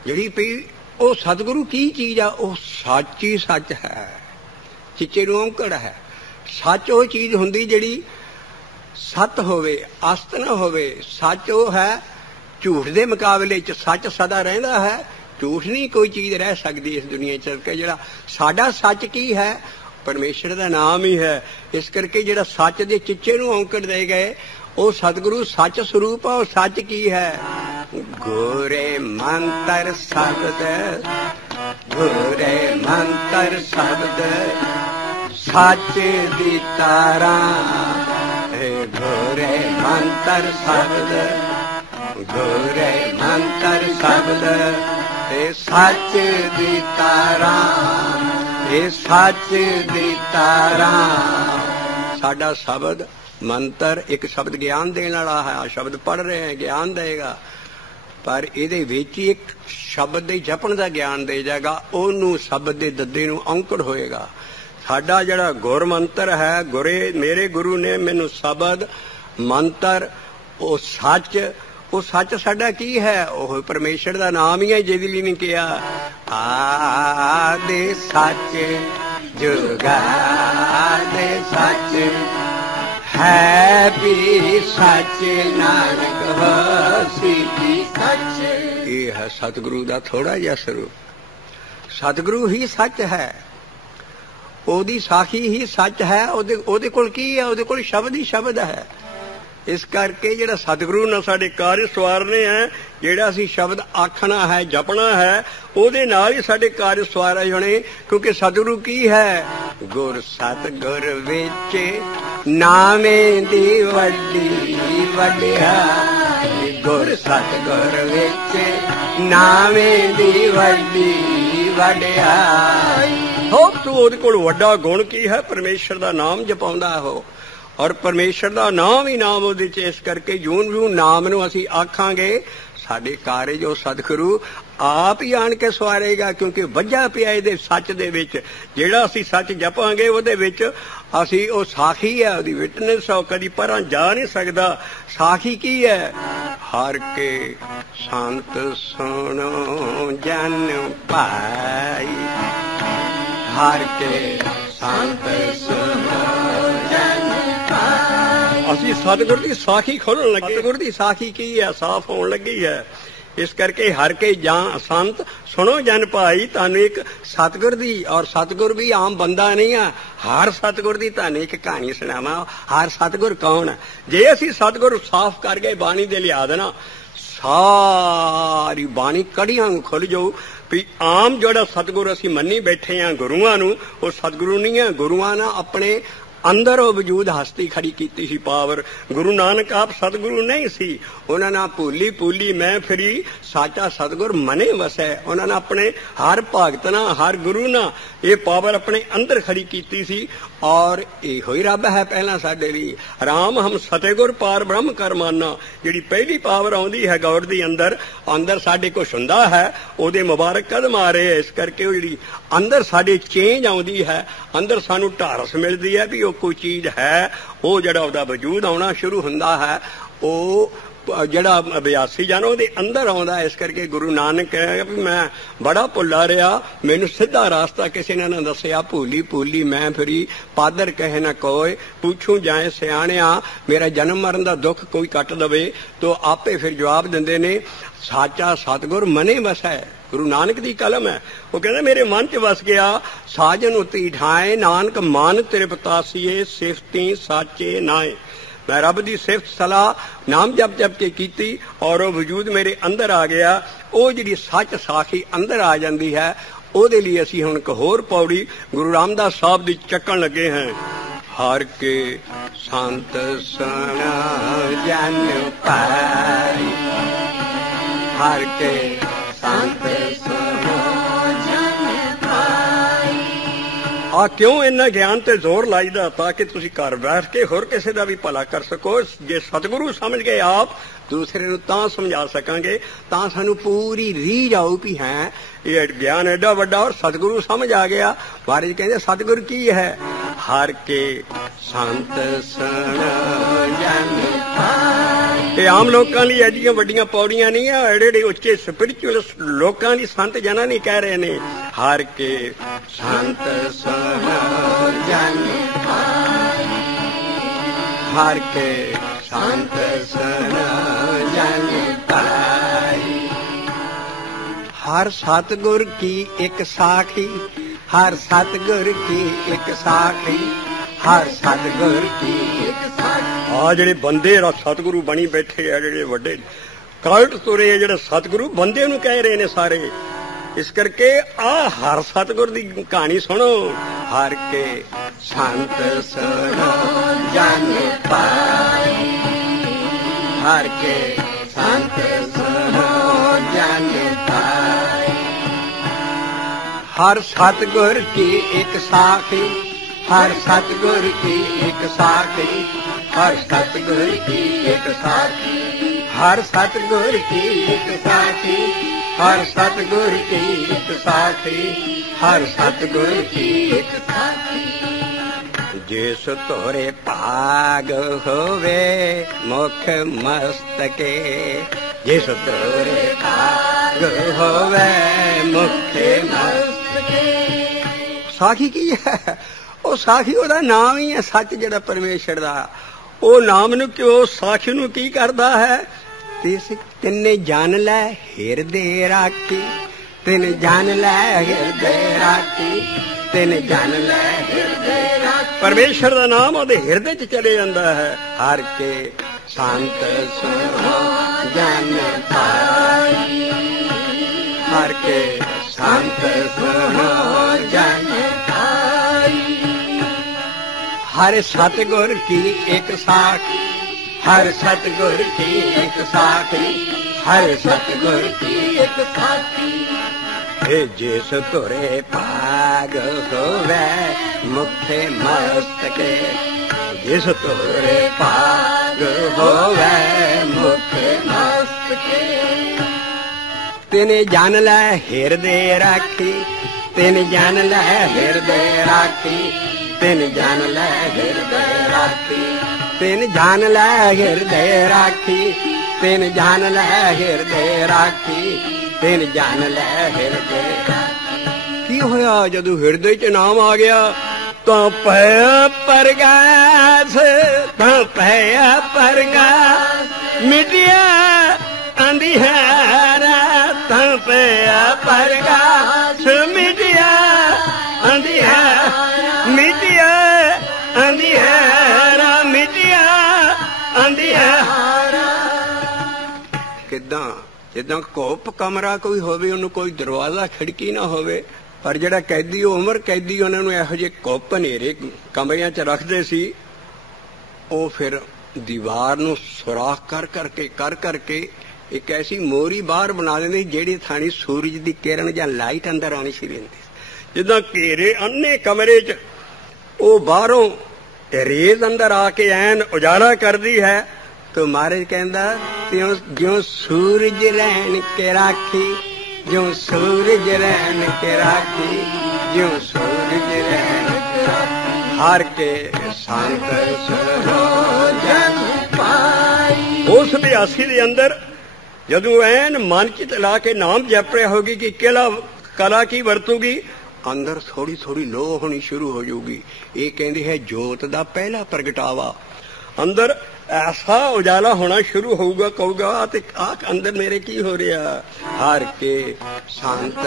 ਜਿਹੜੀ ਪਈ ਉਹ ਸਤਿਗੁਰੂ ਕੀ ਚੀਜ਼ ਆ, ਉਹ ਸੱਚ ਹੀ ਸੱਚ ਹੈ, ਚਿੱਚੇ ਨੂੰ ਔਂਕੜ ਹੈ। ਸੱਚ ਉਹ ਚੀਜ਼ ਹੁੰਦੀ ਜਿਹੜੀ ਸੱਤ ਹੋਵੇ, ਅਸਤ ਨਾ ਹੋਵੇ। ਸੱਚ ਉਹ ਹੈ ਝੂਠ ਦੇ ਮੁਕਾਬਲੇ 'ਚ ਸੱਚ ਸਦਾ ਰਹਿੰਦਾ ਹੈ, ਝੂਠ ਨਹੀਂ ਕੋਈ ਚੀਜ਼ ਰਹਿ ਸਕਦੀ ਇਸ ਦੁਨੀਆ 'ਚ। ਜਿਹੜਾ ਸਾਡਾ ਸੱਚ ਕੀ ਹੈ? ਪਰਮੇਸ਼ਰ ਦਾ ਨਾਮ ਹੀ ਹੈ। ਇਸ ਕਰਕੇ ਜਿਹੜਾ ਸੱਚ ਦੇ ਚਿੱਚੇ ਨੂੰ ਔਂਕੜ ਦੇ ਗਏ ਉਹ ਸਤਿਗੁਰੂ ਸੱਚ ਸਰੂਪ ਆ। ਉਹ ਸੱਚ ਕੀ ਹੈ? ਗੋਰੇ ਮੰਤਰ ਸ਼ਬਦ, ਗੋਰੇ ਮੰਤਰ ਸ਼ਬਦ, ਸੱਚ ਦੀ ਤਾਰਾਂ। ਗੋਰੇ ਮੰਤਰ ਸ਼ਬਦ, ਗੋਰੇ ਮੰਤਰ ਸ਼ਬਦ, ਇਹ ਸੱਚ ਦੀ ਤਾਰਾਂ, ਇਹ ਸੱਚ ਦੀ ਤਾਰਾਂ। ਸਾਡਾ ਸ਼ਬਦ ਮੰਤਰ ਇੱਕ ਸ਼ਬਦ ਗਿਆਨ ਦੇਣ ਵਾਲਾ ਹੈ। ਸ਼ਬਦ ਪੜ੍ਹ ਰਹੇ ਹਾਂ, ਗਿਆਨ ਦੇਗਾ, ਪਰ ਇਹਦੇ ਵਿੱਚ ਇੱਕ ਸ਼ਬਦ ਦੇ ਜਪਣ ਦਾ ਗਿਆਨ ਦੇ ਜਾਏਗਾ। ਉਹਨੂੰ ਸ਼ਬਦ ਦੇ ਦੱਦੇ ਨੂੰ ਔਂਕੜ ਹੋਏਗਾ। ਸਾਡਾ ਜਿਹੜਾ ਗੁਰ ਮੰਤਰ ਹੈ, ਗੁਰੇ ਮੇਰੇ ਗੁਰੂ ਨੇ ਮੈਨੂੰ ਸ਼ਬਦ ਮੰਤਰ, ਉਹ ਸੱਚ, ਉਹ ਸੱਚ ਸਾਡਾ ਕੀ ਹੈ? ਉਹ ਪਰਮੇਸ਼ਰ ਦਾ ਨਾਮ ਹੀ ਹੈ, ਜਿਹਦੇ ਲਈ ਨਹੀਂ ਕਿਹਾ ਆਦਿ ਸੱਚ ਜੁਗਾਦਿ ਸੱਚ ਹੈ ਵੀ ਸੱਚ, ਨਾਨਕ ਹੋਸੀ ਵੀ ਸੱਚ। ਇਹ ਹੈ ਸਤਿਗੁਰੂ ਦਾ ਥੋੜਾ ਜਿਹਾ ਸਰੂਪ। ਸਤਿਗੁਰੂ ਹੀ ਸੱਚ ਹੈ, ਉਹਦੀ ਸਾਖੀ ਹੀ ਸੱਚ ਹੈ। ਉਹਦੇ ਕੋਲ ਕੀ ਹੈ? ਉਹਦੇ ਕੋਲ ਸ਼ਬਦ ਹੀ ਸ਼ਬਦ ਹੈ। ਇਸ ਕਰਕੇ ਜਿਹੜਾ ਸਤਿਗੁਰੂ ਨਾਲ ਸਾਡੇ ਕਾਰਜ ਸਵਾਰਨੇ ਹੈ, ਜਿਹੜਾ ਅਸੀਂ ਸ਼ਬਦ ਆਖਣਾ ਹੈ, ਜਪਣਾ ਹੈ, ਉਹਦੇ ਨਾਲ ਹੀ ਸਾਡੇ ਕਾਰਜ ਸਵਾਰੇ ਹੋਣੇ। ਕਿਉਂਕਿ ਸਤਿਗੁਰੂ ਕੀ ਹੈ? ਗੁਰ ਸਤਿਗੁਰ ਵਿੱਚ ਨਾਵੇਂ ਦੀ ਵੱਡੀ ਵਡਿਆਈ, ਗੁਰ ਸਤਿਗੁਰ ਵਿੱਚ ਨਾਵੇਂ ਦੀ ਵੱਡੀ ਵਡਿਆਈ। ਸਭ ਤੋਂ ਉਹਦੇ ਕੋਲ ਵੱਡਾ ਗੁਣ ਕੀ ਹੈ? ਪਰਮੇਸ਼ਰ ਦਾ ਨਾਮ ਜਪਾਉਂਦਾ ਹੋ, ਔਰ ਪਰਮੇਸ਼ਰ ਦਾ ਨਾਮ ਹੀ ਨਾਮ ਉਹਦੇ 'ਚ। ਇਸ ਕਰਕੇ ਜੂਨ ਨਾਮ ਨੂੰ ਅਸੀਂ ਆਖਾਂਗੇ, ਸਾਡੇ ਕਾਰਜ ਉਹ ਸਤਿਗੁਰੂ ਆਪ ਹੀ ਆਣ ਕੇ ਸਵਾਰੇਗਾ। ਕਿਉਂਕਿ ਵੱਜਾ ਪਿਆ ਇਹਦੇ ਸੱਚ ਦੇ ਵਿੱਚ। ਜਿਹੜਾ ਅਸੀਂ ਸੱਚ ਜਪਾਂਗੇ ਉਹਦੇ ਵਿੱਚ ਅਸੀਂ, ਉਹ ਸਾਖੀ ਹੈ, ਉਹਦੀ ਵਿਟਨੈਸ, ਉਹ ਕਦੀ ਪਰਾਂ ਜਾ ਨਹੀਂ ਸਕਦਾ। ਸਾਖੀ ਕੀ ਹੈ? ਹਰ ਕੇ ਸੰਤ ਸੁਣੋ ਜਨ ਭਾਈ, हर के संत सुनो जन पाई। असी सतगुर की साखी खोलन लगे। सतगुर की साखी की है, साफ होने लगी है। इस करके हर के जां संत सुनो जन भाई। तानू एक सतगुर दी, और सतगुर भी आम बंदा नहीं है, हर सतगुर दी तानू एक कहानी सुनावा। हर सतगुर कौन है? जे असी सतगुर साफ कर गए बाणी दे लिया देना, सारी बाणी कड़ियां खुल जाऊ भी आम जोड़ा सतगुर असी मन्नी बैठे हैं गुरुआं नू, वो सतगुरु नहीं है। गुरुआं ना अपने अंदर वो वजूद हस्ती खड़ी की सी पावर। गुरु नानक आप सतगुरु नहीं सी, उन्होंने भूली भूली मैं फिरी साचा सतगुर मने वसै। उन्होंने अपने हर भगत ना, हर गुरु ना ये पावर अपने अंदर खड़ी की सी। और यो ही रब है पहला साडे लई। राम हम सतगुर पार ब्रह्म कर माना। जिहड़ी पहली पावर आउंदी है गौर दी अंदर, अंदर साडे कुछ हुंदा है, ओदे मुबारक कदम आ रहे। इस करके जिहड़ी अंदर साडे चेंज आउंदी है, अंदर सानू ढारस मिलदी है भी कोई चीज है, वो जड़ा उसका वजूद आना शुरू हुंदा है, वो जड़ा अभ्यासी जन वो अंदर आउंदा। इस करके गुरु नानक कहे भी मैं बड़ा भुला रहा, मैनू सीधा रास्ता किसी ने ना दसिया। भूली भूली मैं फिरी पादर कहे ना कोय, पूछूं जाए सियाणिया मेरा जन्म मरण का दुख कोई कट दवे। तो आपे फिर जवाब दिंदे ने साचा सतगुर मने वसै। गुरु नानक दी कलम है, वो कहता मेरे मन च वस गया। साजन उती ढाए नानक मान तेरे बतासीए, सिफती साचे नाए। मैं रब दी सिफत सलाह नाम जप जप के कीती और वो वजूद मेरे अंदर आ गया। वो जिहड़ी सच साखी अंदर आ जाती है, ਉਹਦੇ लिए असी हुण एक होर पौड़ी गुरु रामदास साहब दी चक्कण लगे हैं। हर के संत सुनो जन पाई, हर के संत सुनो जन पाई। आ क्यों इन्ना ज्ञान ते जोर लाईदा? ताकि तुसी घर बैठ के होर किसी दा भी भला कर सको। जे सतगुरु समझ गए आप, दूसरे नूं तां समझा सकांगे, तां सानू पूरी रीझ आऊ भी है ये ज्ञान एडा वड्डा और सतगुरु समझ आ गया। बारे कहते सतगुरु की है? हर के संत सुनो जन पाई। ये आम लोगों लिए एडियां वड्डियां पौड़ियां नहीं है, एडे एडे उच्चे स्पिरिचुअल लोगों की संत जना नहीं कह रहे ने। हर के संत सुनो जन पाई, हर के संत सुनो जन पाई। हर सतगुर की एक साखी, हर सतगुर की एक साखी, हर सतगुर की एक साखी। आ जेडे बंदे सतगुरु बनी बैठे आ, जेडे वड्डे कल्ट तुरे जेडे सतगुरु बंदे नूं कह रहे ने सारे। इस करके आ हर सतगुर दी कहानी सुनो। हर के संत सुनो जन पाई, हर के संत सुनो जन पाई। हर सतगुर की एक साखी, हर सतगुर की एक साखी, हर सतगुर की एक साखी, हर सतगुर की एक साखी, हर सतगुर की एक साखी, हर सतगुर की एक साखी। जिस तोरे भाग होवे मुख मस्तके, जिस तोरे भाग होवे मुख मस्तके। साखी की है? वो साखी ओदा नाम ही है सच जिहड़ा परमेश्वर दा। वो नाम नूं क्यों साखी नूं की करदा है? तिन्ने जान लै हिरदे राखी, तिन जान लै हिरदे राखी, तिन जान लै हिरदे राखी। परमेश्वर दा नाम ओदे हिरदे च चले जांदा है। हर के संत सुनो जन पाई, हर के संत सुनो जन पाई। हर सतगुर की एक साखी, हर सतगुर की एक साखी, हर सतगुर की एक साखी। जिस तुरे भाग होवे मुखे मस्तके, जिस तुरे भाग होवे मुखे मस्तके। तिने जान लै हिरदे राखी, तिन जान लै हिरदे राखी, तिन जान लै हिरदे राखी, तिन जान लै हिरदे राखी, तिन जान लै हिरदे राखी, तिन जान लै हिरदे राखी। की होया जदों हिरदे च नाम आ गया तो पया परगास तो पया परगास मिटिया अंधियारा तो पया परगास मिटिया अंधियारा मिटिया अंधियारा मिटिया अंधियारा। किदां जिद्दां घुप कमरा कोई होवे उन्होंने कोई दरवाजा खिड़की ना होवे पर जिहड़ा कैदी उमर कैदी उन्होंने इहो ਜਿਹੇ घुप हनेरे कमरियां च रखते सी ਉਹ फिर दीवार ਨੂੰ सुराख कर करके एक ऐसी मोरी बाहर बना देंदे ਜਿਹੜੀ ਥਾਣੀ सूरज की किरण ਜਾਂ लाइट अंदर आनी शुरू ਹੁੰਦੀ जिद्दां घेरे अन्ने कमरे च ਉਹ बाहरों रेज अंदर आके ऐन उजाला करती है तो महाराज कहंदा ज्यों सूरज रैन के राखी ज्यों सूरज रैन के राखी ज्यों सूरज रैन के राखी हर के संत सरोजन पाई। उस बियासी दे अंदर जदों ऐन मन च ला के नाम जप रहा होगी कि केला कला की वरतूगी अंदर थोड़ी थोड़ी लो होनी शुरू हो जाऊगी। ये कहते हैं जोत का पहला प्रगटावा अंदर ऐसा उजाला होना शुरू होगा कहूगा अंदर मेरे की हो रहा हर के संत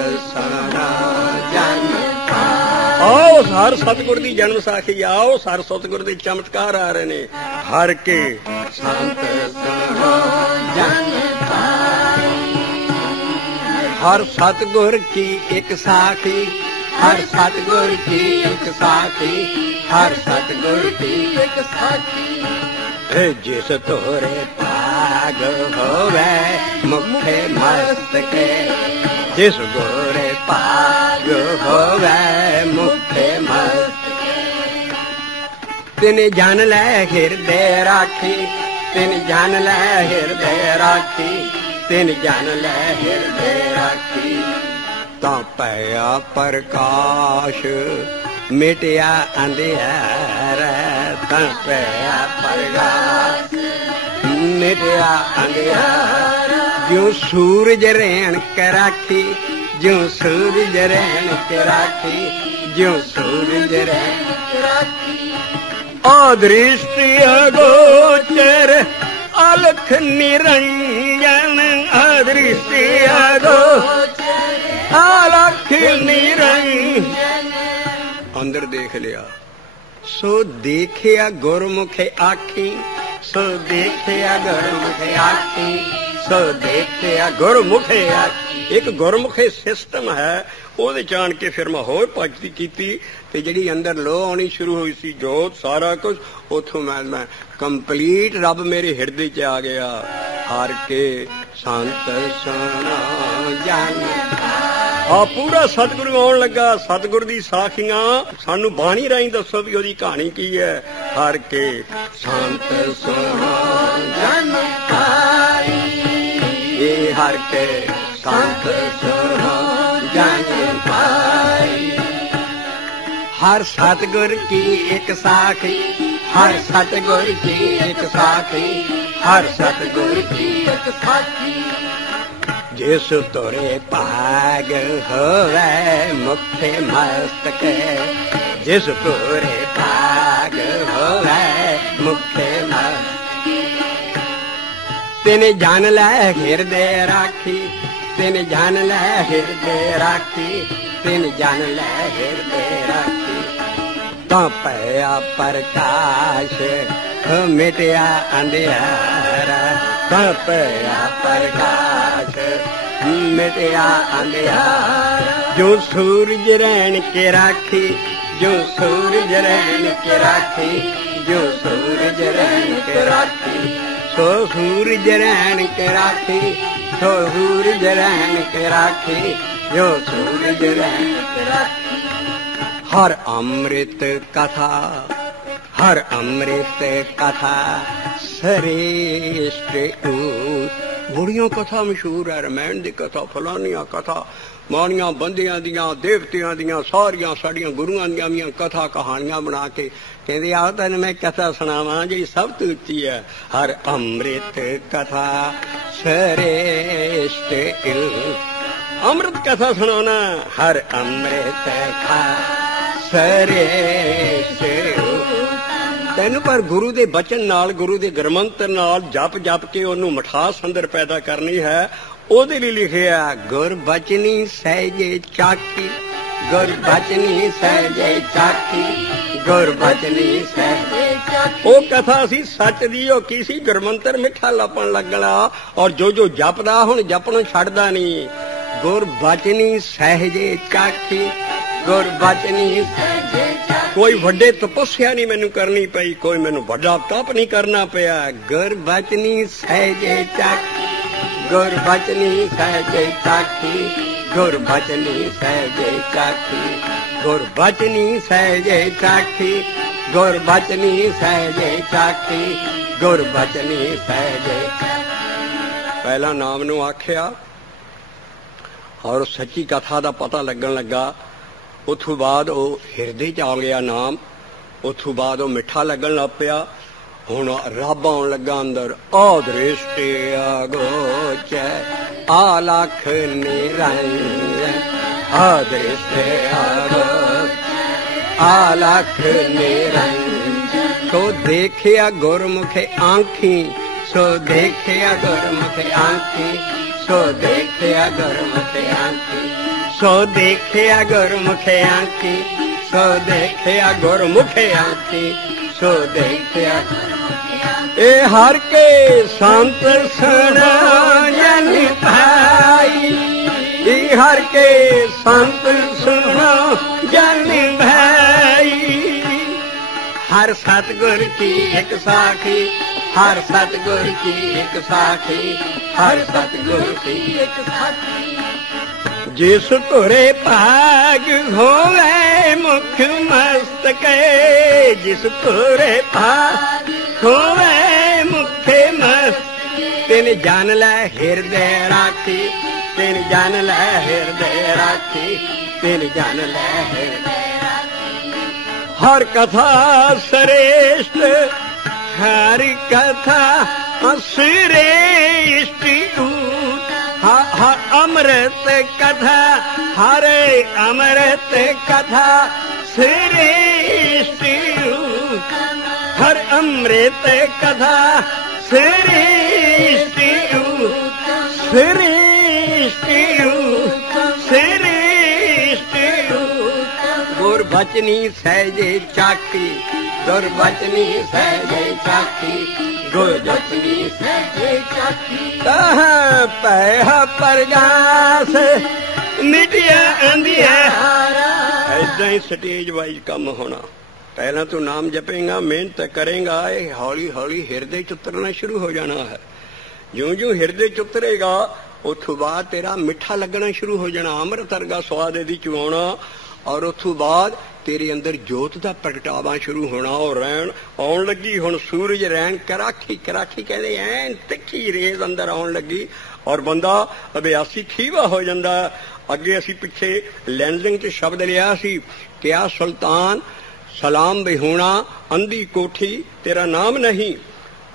जन आओ हर सतगुर की जन्म साखी आओ हर सतगुर के चमत्कार आ रहे ने हर के संत जन हर सतगुर की एक साखी हर सतगुर की एक साखी हर सतगुर की एक साखी जिस तोरे पाग होवे मुखे मस्तके जिस गोरे पाग होवे मुखे मस्तके तिन जान ले हृदय राखी तिन जान ले हृदय राखी तिन जान ले हृदय राखी तो पया प्रकाश मिटिया अंधियारा तो पया प्रकाश मिटिया अंधियारा ज्यों सूरज रैन के राखी ज्यों सूरज रैन के राखी ज्यों सूरज रैन के राखी अदृष्टि अगोचर अलख निरंजन अदृष्टि अगोचर अलख निरंजन अंदर देख लिया सो देखिया गुरमुखे आखी सो देखिया गुरमुखे आखी सो देखिया गुरमुखे आखी। एक गुरमुखे सिस्टम है ਉਹਦੇ ਜਾਣ ਕੇ ਫਿਰ ਮੈਂ ਹੋਰ ਭਗਤੀ ਕੀਤੀ ਤੇ ਜਿਹੜੀ ਅੰਦਰ ਲੋ ਆਉਣੀ ਸ਼ੁਰੂ ਹੋਈ ਸੀ ਜੋਤ ਸਾਰਾ ਕੁਝ ਉਥੋਂ ਮੈਂ ਕੰਪਲੀਟ ਰੱਬ ਮੇਰੇ ਹਿਰਦੇ 'ਚ ਆ ਗਿਆ ਹਰ ਕੇ ਸੰਤ ਸੁਣਾ ਜਨ ਆ ਪੂਰਾ ਸਤਿਗੁਰੂ ਆਉਣ ਲੱਗਾ ਸਤਿਗੁਰ ਦੀ ਸਾਖੀਆਂ ਸਾਨੂੰ ਬਾਣੀ ਰਾਹੀਂ ਦੱਸੋ ਵੀ ਉਹਦੀ ਕਹਾਣੀ ਕੀ ਹੈ ਹਰ ਕੇ ਸੰਤ ਸੁਣਾ ਜਨ ਇਹ ਹਰ ਕੇ ਸੰਤ ਸੁਣਾ जन पाई। हर सतगुर की एक साखी हर सतगुर की एक साखी हर सतगुर की एक साखी जिस तोरे पाग होवे मुखे मस्तके जिस तोरे पाग होवे मुखे मस्तके तिन जान लै हृदय राखी तिन जान लै हृदय राखी तिन जान लै हृदय राखी तो पया प्रकाश मिटिया अंधियारा तो पया प्रकाश मिटिया अंधियारा जो सूरज रैन के राखी जो सूरज रैन के राखी जो सूरज रैन के राखी सो सूरज रैन के राखी सो सूरज रैन के राखी जो सूरज रैन के राखी हर अमृत कथा हर अमृत कथा श्रेष्ठ बड़ियां कथा मशहूर है, रमायण की कथा, फलानियां कथा, माड़ियां बंदियां दियां, देवतियां दियां, सारियां साड़ियां गुरुआं दियां कथा कहानियां बना के कहते आओ तेन मैं कथा सुनावां जी सब तो उच्ची है। हर अमृत कथा श्रेष्ठ अमृत कथा सुनाना, हर अमृत कथा श्रेष्ठ तेन पर गुरु के बचन नाल, गुरु के गुरमंत्र नाल जप जप के उन्होंने मिठास अंदर पैदा करनी है। ओदे लिए लिखिया गुर बचनी सहजे चाखी, गुर बचनी सहजे चाखी, गुर बचनी सहजे चाखी। ओ कथा सी सच दी, ओ किसी गुरमंत्र मिठा लपन लगना, और जो जो जपदा हुण जपण छड्डदा नहीं। गुर बचनी सहजे चाखी, गुर बचनी सहजे चाखी। कोई वड्डे तपस्या नहीं मैनू करनी पई, कोई मैनू वड्डा तप नहीं करना पिया। गुर बचनी सहजे चाखी, गुर बचनी सहजे चाखी, गुर बचनी सहजे चाखी, गुर बचनी सहजे चाखी, गुर बचनी सहजे चाखी, गुर बचनी सहजे। पहला नाम नू आख्या और सच्ची कथा दा पता लगन लगा। उथों बाद वो हिरदे च आ गया नाम, उथों बाद वो मिठा लगन लग पिया। हुण रब आउण लगा अंदर। अदृष्ट अगोच आलख निरंजन, अदृष्ट अगोच आलख निरंजन। सो देखिया गुरमुखे आंखी, सो देखिया गुरमुखे आंखी, सो देखिया गुरमुखे आंखी, सो देखिया गुरमुखे आंखी, सो देखिया गुरमुखे आंखी, सो देखिया। ए हर के संत सुनो जन भाई, ए हर के संत सुनो जन भाई। हर सतगुर की एक साखी, हर सतगुर की एक साखी, हर सतगुर की एक साखी। जिस तुरे भाग होवे मुख मस्तक, जिस तुरे भाग होवे मुखे मस्तक। तेन जान लै हृदय राखी, तेन जान लै हृदय राखी, तेन जान लै हृदय राखी। हर कथा श्रेष्ठ, हर कथा श्रेष्ठ। अमृत कथा, हरे अमृत कथा श्रेष्ठ। हर अमृत कथा श्रेष्ठ, श्रेष्ठ, श्रेष्ठ। गुर बचनी सहजे चाखी, गुर बचनी सहजे चाखी, गुर बचनी सहजे चाखी। कहाँ पह परगास मिटिया अंधियारा। ऐसा ही स्टेज वाइज कम होना। पहला तो नाम जपेगा, मेहनत करेगा, हौली हौली हिरदे च उतरना शुरू हो जाना है। ज्यों ज्यों हिरदे च उतरेगा उथों बाद तेरा मिठा लगना शुरू हो जाना, अमृत वर्गा स्वाद इहदी च आउणा। और उथों बाद तेरे अंदर जोत का प्रगटावा शुरू होना। और रैन आउण लगी, हुण सूरज रैन कराखी, कराखी कहते ऐन तिखी रेज अंदर आउण लगी और बंदा अभ्यासी खीवा हो जाता। अगे असी पिछे लैंडिंग च शब्द लिया सी, क्या सुल्तान सलाम बिहूणा अंधी कोठी तेरा नाम नहीं।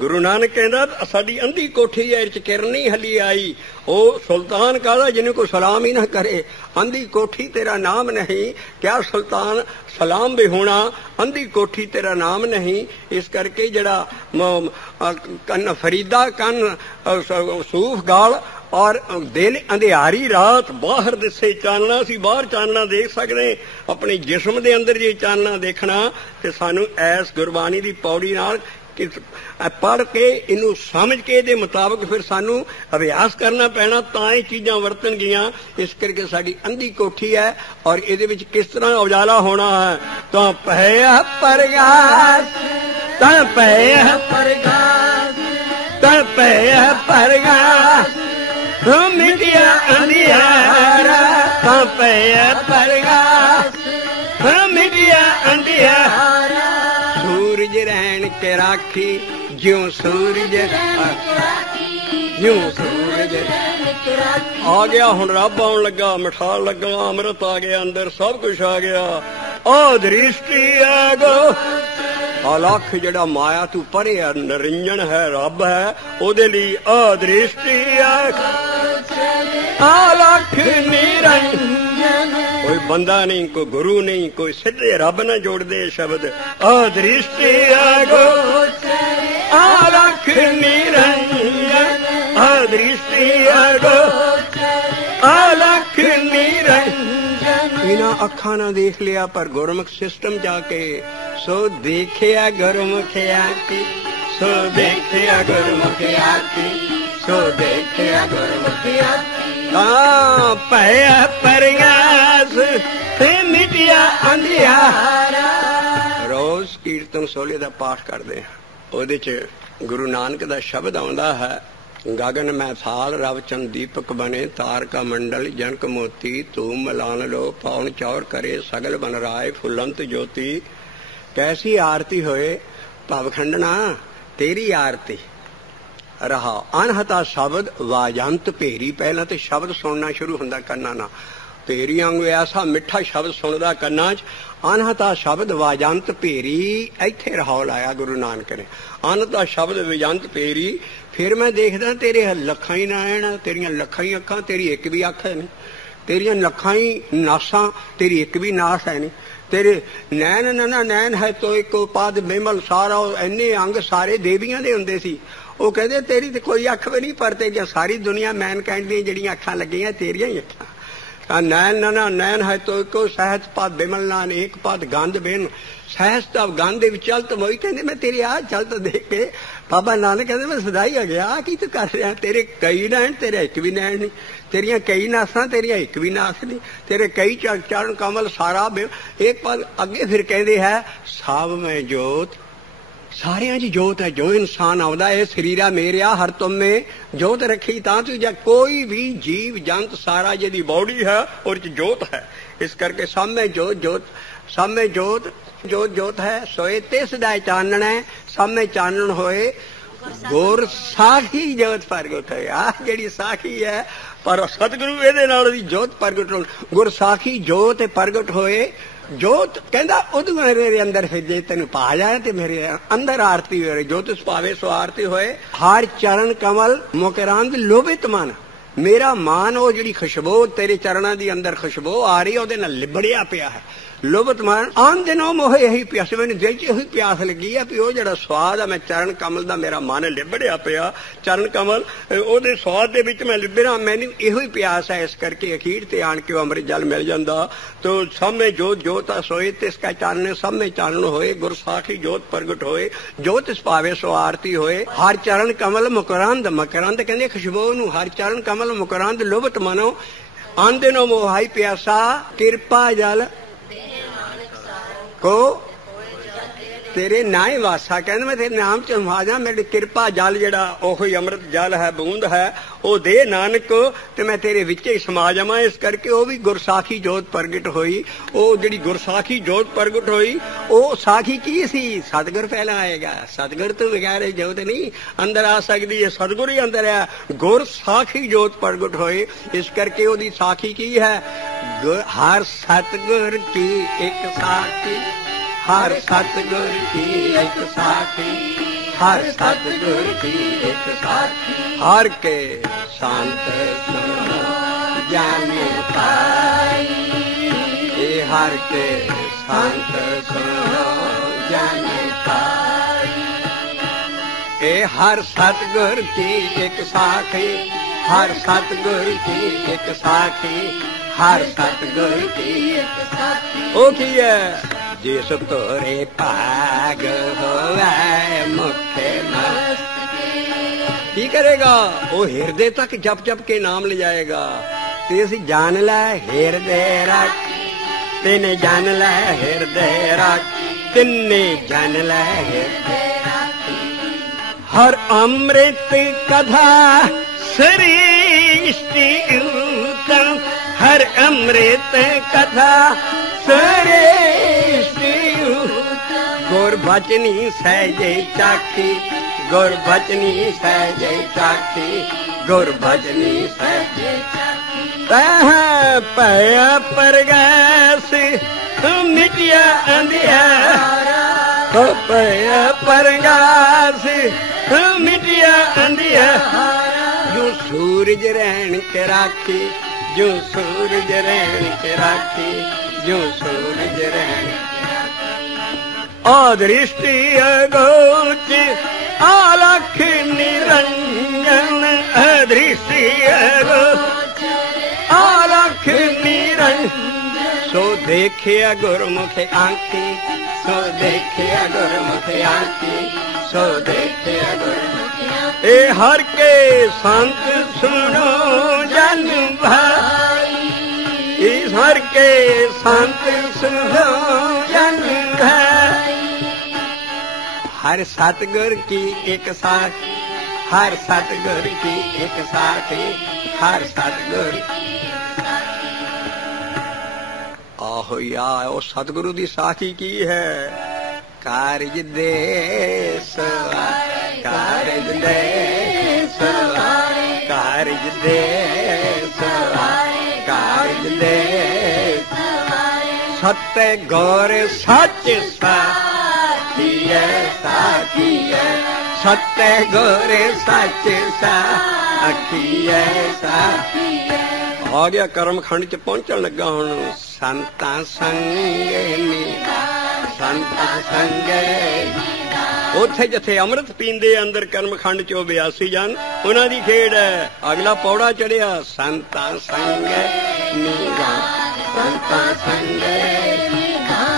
गुरु नानक कहता साडी अंधी कोठी है, इच किरण नहीं हली आई। ओ सुल्तान कहता जिन्हें को सलाम ही ना करे, अंधी कोठी तेरा नाम नहीं। क्या सुल्तान सलाम भी होना, अंधी कोठी तेरा नाम नहीं। इस करके जड़ा कन फरीदा कन सूफ गाल और दिन अंधियारी रात बाहर दिसे चानना, असीं बाहर चानना देख सकते। अपने जिस्म दे अंदर जे चानना देखना ते सानू ऐस गुरबाणी दी पौड़ी नाल पढ़ के इनू समझ के दे मुताबिक फिर सानू अभ्यास करना पैना, तां ये चीजां वरतन गियां। इस करके साडी अंधी कोठी है और इहदे विच किस तरह उजाला होना है। तो पै परगास, तां पै परगास, तां पै परगास मिटिया अंधियारा। तां पै परगास मिटिया अंधियारा। सूरज रैन के राखी, ज्यों सूरज, ज्यों सूरज आ गया हुण रब आउण लगा, मिठाण लगा, अमृत आ गया अंदर, सब कुछ आ गया। आ दृष्टि है गो अलख जिहड़ा माया तू परे है, निरंजन है, रब है, ओदे लई अदृष्टि है अलख निरंजन। कोई बंदा नहीं, कोई गुरु नहीं, कोई सीधे रब ना जोड़ दे शब्द अदृष्टि है गो अलख निरंजन, अदृष्टि है गो अलख निरंजन। इन्हां अखां ना देख लिया पर गुरमुख सिस्टम जाके सो देखिया गुरमुख आखी, सो देखिया गुरमुख आखी, सो देखिया गुरमुख आखी। हाँ पाया प्रयास ते मिटिया अंधियारा। रोज कीर्तन सोले दा पाठ करदे हां, ओदे च गुरु नानक दा शब्द आउंदा है, गगन में थाल रव चंद दीपक बने, तारका मंडल जनक मोती, तू मलान लो पाउन चौर करे, सगल बन राय फुलंत ज्योति। कैसी आरती होए भवखंडना तेरी आरती रहा। अनहता शब्द वाजंत भेरी, पहला तो शब्द सुनना शुरू हुंदा कन्ना ना, भेरी वांगू ऐसा मिठा शब्द सुनदा कन्ना च। अनहता शब्द वाजंत भेरी, इत्थे रहा लाया गुरु नानक ने, अनहता शब्द वाजंत भेरी। फिर मैं देखदा तेरे लखां ही नैन, तेरियां लखां ही अखां, तेरी एक भी अख है नहीं, तेरियां लखां ही नासां, तेरी एक भी नास है नहीं, तेरे नैन ना नैन है तो एक पद बिमल सारा, इन्ने अंग सारे देवियां दे हुंदे सी। वो कहते तेरी तो कोई अख भी नहीं, पर तेरियां सारी दुनिया मैन कैंड दी जिहड़ियां अखां लगियां तेरियां ही अखां। नैन ना नैन है तो एक सहज पद बिमल नान, एक पद गंध बिन सहज तब गंध चलत मोई। कहते मैं तेरी आ चलत देख के बाबा नानक कहते मैं सदाई हो गया, की तू कर रहा, तेरे कई नैन तेरे एक भी नैन नहीं, तेरिया कई नासां तेरिया एक भी नास नहीं, तेरे कई चरण कमल सारा। एक पद अगे फिर कहते है सब में जोत, सारियां च जोत है। जो इंसान आउंदा है शरीरा मेरिया हर तुम में जोत रखी तां तू जा, कोई भी जीव जंत सारा जिहदी बॉडी है और जोत है। इस करके सब में जोत, जोत सब में जोत, जोत जोत है। सोए तिस दा चानण है, सब में चानण होए, गुर साखी जोत प्रगट होए। आ जिहड़ी साखी है पर सतगुरु इहदे नाल दी जोत प्रगट हो, गुर साखी जोत प्रगट होए। जोत कहंदा उद मेरे अंदर है, जे तेन पा जाए तो मेरे अंदर आरती हो रही, जोत पावे सो आरती होए। हर चरण कमल मुकरांद लोभित मन, मेरा मान वो जिहड़ी खुशबू तेरे चरणा दी अंदर खुशबू आ रही, ओहदे नाल लिबड़िया पिया है। लोभत मान आन दिनों मोह यही प्यास, मैंने दिल च यही प्यास लगी है भी वो जड़ा स्वाद है, मैं चरण कमल दा मेरा मन लिबड़िया पिया, चरण कमल ओहदे स्वाद दे विच मैं लिबड़ा, मैनू इहो ही प्यास है। इस करके अखीर ते आन के अमृत जल मिल जांदा। तो सब में जोत जोत सोए, तिसका चानने सब में चानन होए, गुर साखी जोत प्रगट होए, जोत तिस पावे सो आरती होए। हर चरण कमल मुकरांद, मकरांद कहंदे खुशबू नूं, हर चरण कमल मुकरांद लोभत मनो, आन दिनों मोहाई प्यासा, किरपा जल को तेरे नाए वासा। कहने मैं तेरे नाम च आ जा, मेरी कृपा जल जड़ा ओही अमृत जल है, बूंद है, ओ दे नानक ते मैं तेरे विच ही समा जावां। इस करके वो भी गुरसाखी जोत प्रगट होई। वो जिहड़ी गुरसाखी जोत प्रगट होई, वो साखी की सी? सतगुर पहला आएगा, सतगुर तो बगैर जोत नहीं अंदर आ सकती है, सतगुर ही अंदर है। गुरसाखी जोत प्रगट होई। इस करके ओदी साखी की है, हर सतगुर की एक साखी, हर सतगुर की एक साखी, हर सतगुर की एक साखी। हर के शांत सुनो ज्ञान पाई, ये हर के शांत सुनो ज्ञान पाई। ये हर सतगुर की एक साखी, हर सतगुर की एक साखी, हर सतगुर की एक साखी। ओ की है जिस तोरे पाग होवे मुखे मस्त, की करेगा वो हृदय तक जप जप के नाम ले जाएगा। ते असी जान लै हृदय रख, तेने जान लै हृदय रख, तिन्ने जान लै हृदय रख। हर अमृत कथा सृष्टि उत्तम, हर अमृत कथा सृष्टि। गुर बचनी सहजे चाखी, गुर भजनी सहजे चाखी, गुर भजनी सहजे चाखी। तह पया परगैस मिटिया अंधियारा, पया परगास मिटिया अंधियारा। जो सूरज रहन के राखी, जो सूरज रहन के राखी, जो सूरज रहन अदृष्टि अगोच आलख निरंजन, अदृष्टि अगोच आलख निरंजन। सो देखिया गुरमुख आंखी, सो देखिया गुरमुख आंखी, सो देखिया गुरमुख आंखी। ए हर के संत सुनो जन भाई, इस हर के संत सुनो जन भाई। हर सतगुर की एक साखी, हर सतगुर की एक साखी, हर सतगुर की एक साखी। आहो या ओ सतगुरु दी साखी की है। कारज दे सवारे, कारज दे सवारे, कारज दे सवारे, कारज दे सवारे। सत्य गौर सच साखी है, साखी है, सत्य गौर सच साखी है, साखी है। आ गया कर्म खंड च पहुंचन लगा हुण। संता संगे निगाह, संता संगे। उथे जिथे अमृत पींदे अंदर कर्म खंड चो 82 जन, उन्हां दी खेड़ है। अगला पौड़ा चढ़िया। संता संगे निगाह, संता संगे निगाह।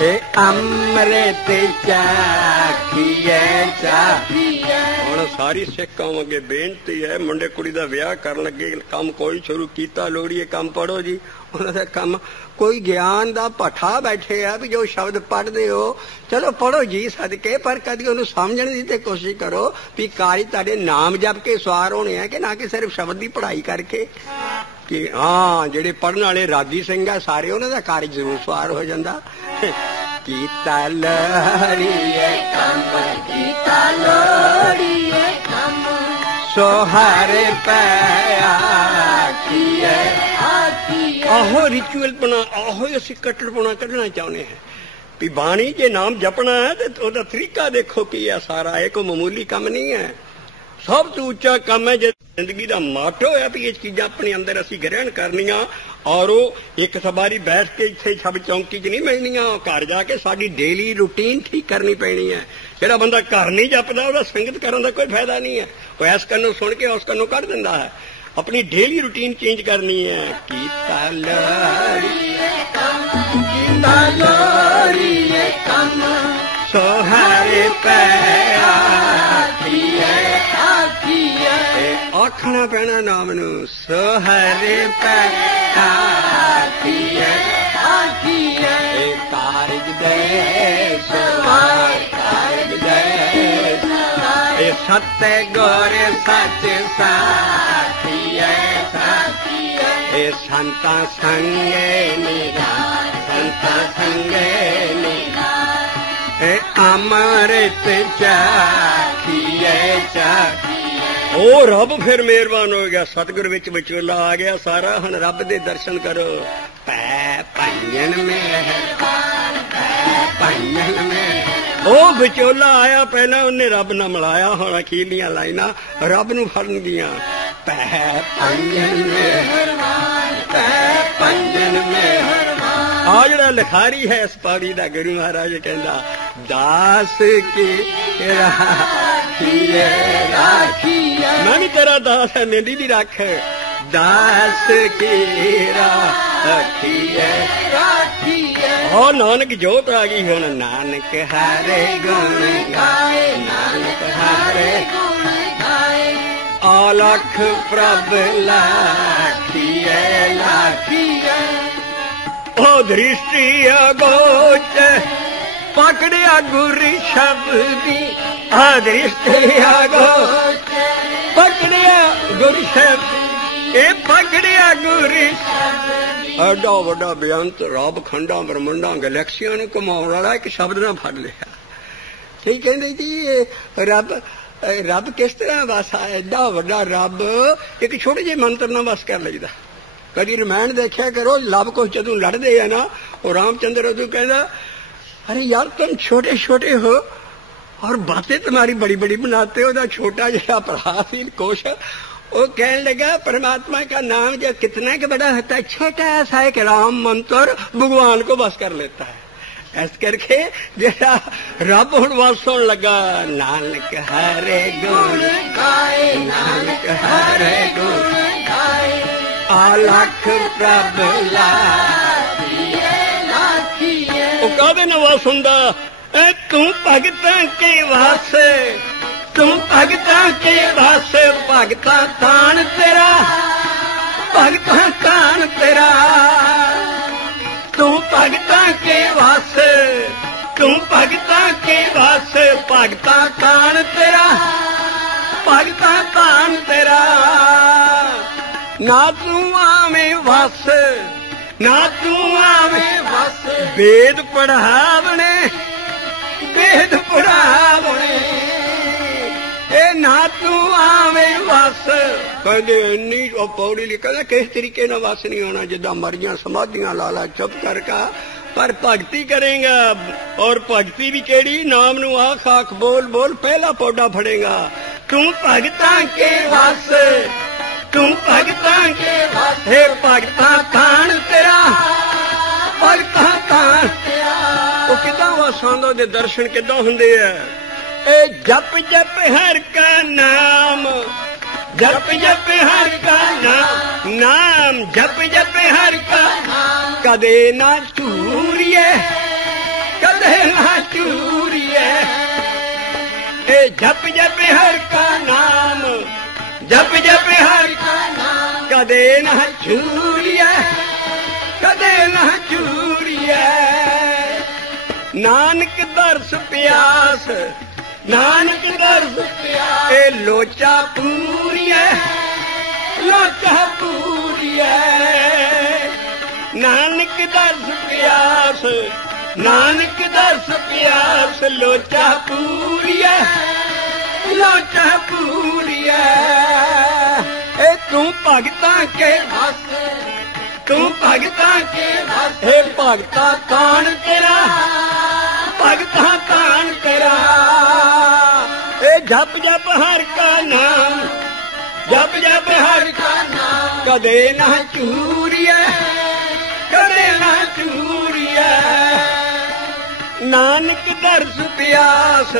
हे अमृत चाखिए चाखिए। हुण सारी सिख कौम अगे बेनती है, मुंडे कुड़ी दा विआह करन लगे, काम कोई शुरू कीता, लोड़ीए काम पढ़ो जी। उन्हां दा काम कोई ज्ञान दा भट्ठा बैठे आ भी जो शब्द पढ़दे हो चलो पढ़ो जी सदके, पर कदी उन्हें समझने की तो कोशिश करो भी कारी तुहाडे नाम जप के सवार होने हैं कि ना कि सिर्फ शब्द की पढ़ाई करके। कि हाँ जिहड़े पढ़ने वाले रागी सिंह है सारे उन्हां दा कार जरूर सवार हो जांदा। कीता लोड़ीए कम, कीता लोड़ीए कम, सोहारे पया किए। आहो रिचुअल बना, आहो असीं कट्टड़पना कढ़ना चाहुंदे हैं भी बाणी जे नाम जपना है तो ओहदा तरीका देखो की है सारा। एक मामूली काम नहीं है, सब तो उच्चा काम है। जे जिंदगी का माटो है भी ये चीज़ां अपने अंदर असीं ग्रहण करनियां और एक सवारी बैठ के इत्थे छब चौंकी च नहीं मिलनियां, घर जाके साडी डेली रूटीन ठीक करनी पैनी है। जिहड़ा बंदा घर नहीं जपदा ओहदा संगत करन दा कोई फायदा नहीं है, वो इस कन्नों सुन के उस कन्नों कढ़ दिंदा है। अपनी डेली रूटीन चेंज करनी है। कीता लोड़ीए कम, कीता लोड़ीए कम, सोहारे पया किए आखिए। आखना पैना नाम नू, सोहारे पया किए आखिए। कारज दे सवार, कारज दे सवार। सत्य गौर सच साखी है, साखी है। संता संगे निगाह, संता संगे निगाह। अमृत चाखिए चाखिए। ओ रब फिर मेहरबान हो गया, सतगुर विच विचोला आ गया सारा। हुण रब दे दर्शन करो। पै भंजन मेहरबान, पै भंजन में ओ विचोला आया, पहला उन्हें रब नाल मिलाया, हुण अखीरलियां लाइनां रब नूं फड़न दियां। पै भंजन मेहरबान, पै भंजन मेहरबान। आ जिहड़ा लिखारी है इस पाड़ी दा, गुरु महाराज कहंदा दास की राखिए राखिए। मैं भी तेरा दास है, मेरी भी रख। दास की राखिए राखिए। और नानक जोत आ गई हुण। नानक हारे गुण गाए, नानक हारे गुण गाए। आलख प्रभ लाखिए लाखिए। ओ दृष्टि अगोच पकड़िया गुर शब्दी, दृष्टि अगोच पकड़िया गुर शब्द, ए पकड़िया गुर शब्द। एडा वड्डा बेअंत रब खंडा ब्रह्मंडा गैलेक्सियां नूं घुमाउण वाला एक शब्द ना फड़ लिया कई कहते जी रब रब किस तरह बस एडा वड्डा रब एक छोटे जे मंत्र ना बस कर लेदा। कभी रामायण देखा करो, लव कुछ जदों लड़ते है ना, और रामचंद्र उदू कहता अरे यार तुम छोटे छोटे हो और बातें तुम्हारी बड़ी बड़ी बनाते हो। छोटा जरा भरा सी कोश वो कहने लगा परमात्मा का नाम जो कितना के बड़ा होता है, छोटा सा एक राम मंत्र भगवान को बस कर लेता है। इस करके जरा रब हुण वसन लगा, नानक हरे गुण गाए, नानक हरे गुण गाए, आलख प्रभ लाखिए लाखिए। वो कहदे ने वसन दा तू भगतां के वास, तू भगतां के वास, भगतां तान तेरा, भगतां तान तेरा, तू भगतां के वास, तू भगतां के वास, भगतां तान तेरा, भगतां तान तेरा। ना तू आवे वस, ना तू आवे वस, वेद पढ़ावने, वेद पढ़ावने, ए ना तू आवे वस। कहते इन्नी पौड़ी लिखा किस तरीके ना वस नहीं होना, जिदा मरियां समाधियां लाला चुप करका, पर भगती करेगा। और भगती भी केड़ी, नाम नू आख आख बोल बोल पहला पौधा फड़ेगा। तू भगतां के वस, तू भगतां के वस, हे भगतां तान तेरा, भगतां तान तेरा। वो किदां वस आंदा, दे दर्शन किदां हुंदे आ। ए जप जप हर का नाम, जप जप हर का नाम, नाम जप जप हर का नाम, कदे ना चूरिए, कदे ना चूरिए। ए जप जप हर का नाम, जप जप हर का नाम, कदे ना चूरिए, कदे ना चूरिए। नानक दर्श प्यास, नानक दर्श प्यास, ए लोचा पूरी है, लोचा पूरी है। नानक दर्श प्यास, नानक दर्श प्यास, लोचा पूरी है, लोचा पूरी है। ए तू भगतां के वस, तू भगतां के वस, हे भगतां तान तेरा, भगतां तान तेरा। ए जप जप हर का नाम, जप जप हर का नाम, कदे ना चूरिए, कदे ना चूरिए। नानक दर्श प्यास,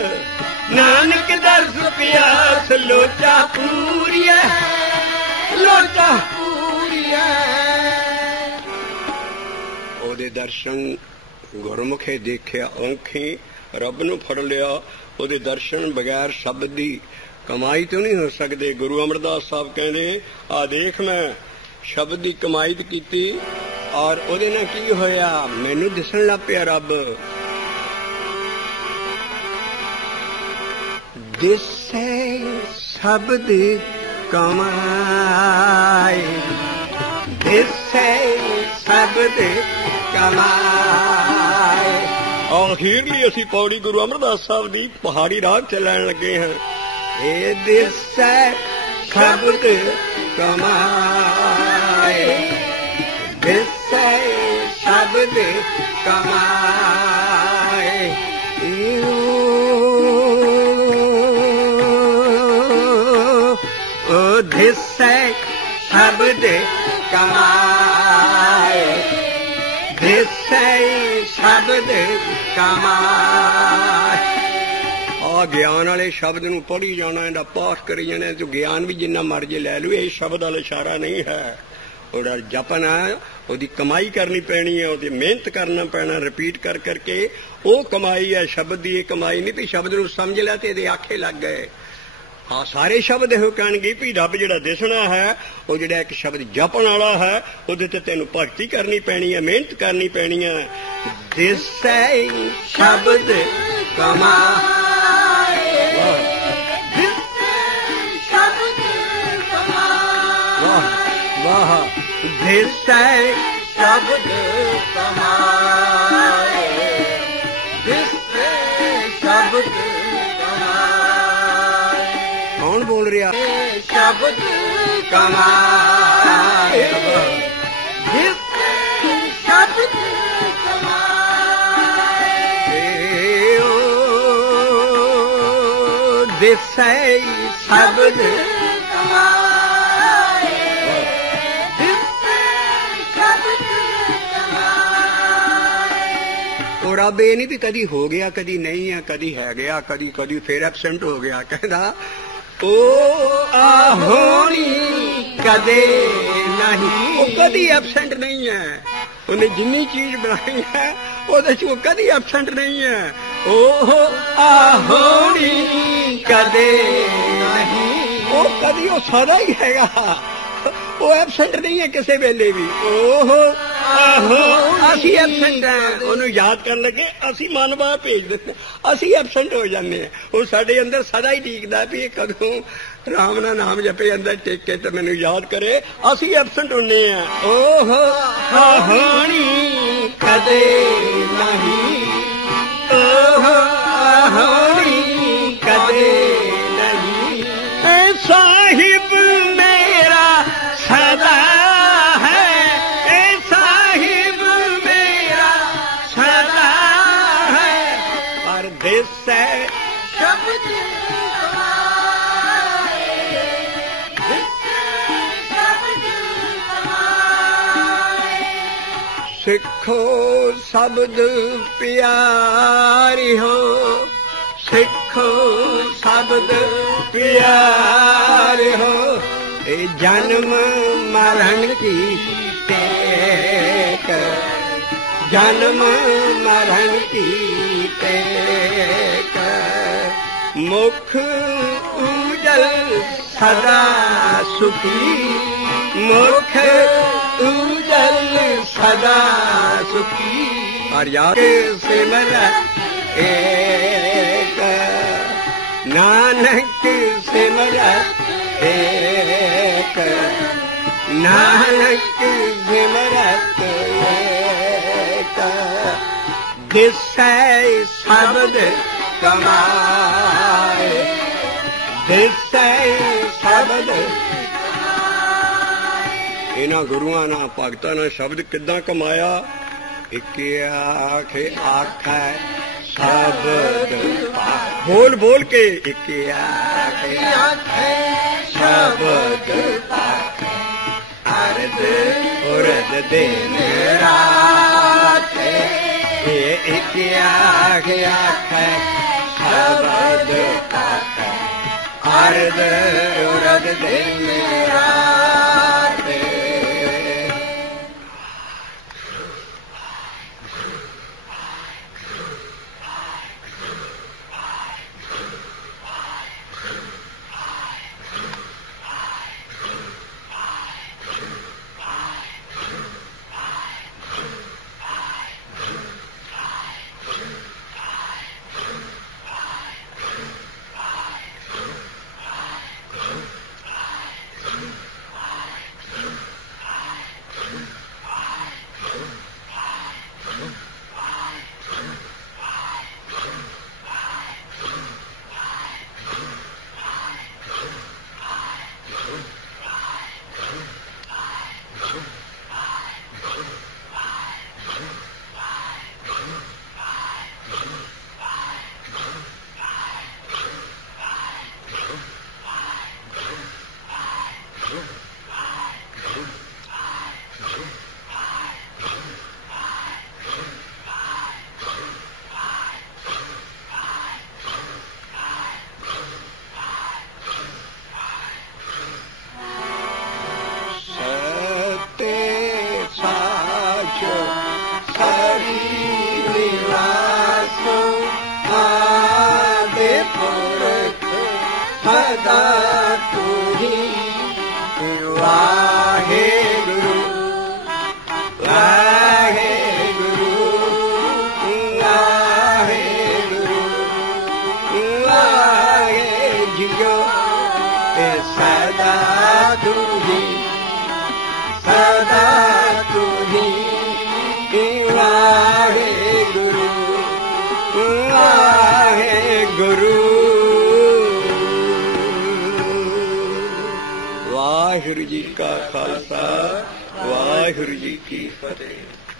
नानक दर्श प्यास, लोचा पूरी है, लोचा पूरी है। ओदे दर्शन गुरमुखे देखिया, औंखी रब नू फड़ लिया। ਉਹਦੇ दर्शन बगैर शब्द की कमाई तो नहीं हो सकते। गुरु अमरदास साहब कहते आ देख मैं शब्द की कमाई की और ਉਹਦੇ ਨਾਲ की होया, मैनू दिसन लग पिया रब। दिसे शब्द कमाई, दिसे शब्द कमाई। आखिरली असी पौड़ी गुरु अमरदास साहब की पहाड़ी राह चलण लगे हैं। ए दिसै शब्द कमाए, दिसै शब्द कमाए। ओ दिसै शब्द कमाए, दिसै शब्द कमाए। आ ज्ञान वाले शब्द नूं पढ़ी जाना, इहदा पाठ करी जाना, तो ज्ञान भी जिन्ना मर्जी लै लो, ये शब्द वाला इशारा नहीं है। और जपना उसकी कमाई करनी पैनी है, उसकी मेहनत करना पैना, रिपीट कर करके वो कमाई है। शब्द की कमाई नहीं भी शब्द नूं समझ लिया तो ये आखे लग गए। हाँ सारे शब्द यो कहणगे भी रब जिहड़ा दिसना है वो जिहड़ा एक शब्द जपण वाला है, उहदे ते तैनूं भगती करनी पैनी है, मेहनत करनी पैनी है। दिसै शब्द कमाए, शब्द कमाए, वाह दिसै शब्द कमाए, दिसै शब्द बोल रहा शब्द कमाए जिस शब्द कमाए दिसै शब्द कमाए दिसै शब्द कमाए। और अब ये नहीं भी कदी हो गया कदी नहीं है, कदी है गया कदी कदी फिर एबसेंट हो गया। कहता ओ आहोनी कदे नहीं, वो कदी एबसेंट नहीं है। उन्हें जिन्नी चीज बनाई है वो कदी एबसेंट नहीं है। ओ आहोनी कदे नहीं, वो कदी वो सदा ही हैगा, वो एबसेंट नहीं है किसी वेले भी। ओह आहो असी एबसेंट है, उन्होंने याद कर लगे असी मन बाहर भेज देते, असी एबसेंट हो जाते हैं। वो साडे अंदर सदा ही टीकदा भी कदों राम ना नाम जपे अंदर टेक के तो मैनू याद करे, असी एबसेंट होने हैं। ओह आहोनी कदे नहीं, ओह आहोनी कदे नहीं, साहिब मेरा सदा है, साहिब मेरा सदा है, पर दिस है शब्द कमाए, शब्द कमाए। सिखो शब्द प्यारी हो, सिखो शब्द प्यार हो, जन्म मरण की टेक, जन्म मरण की टेक, मुख उजल सदा सुखी, मुख उजल सदा सुखी। और याद सिमर एक नानक सिमरत एक, नानक सिमरत एक, दिसै शब्द कमाए, दिसै शब्द। इन्हां गुरुआं नाल भगतां ने शब्द किद्दां कमाया? एक आखे आखै शब्द बोल बोल के, एक आखे शब्द अर्ध उर्द दिन रात, एक आखे शब्द अर्ध उर्द दिन रात। वाहिगुरू जी का खालसा वाहिगुरू जी की फतेह।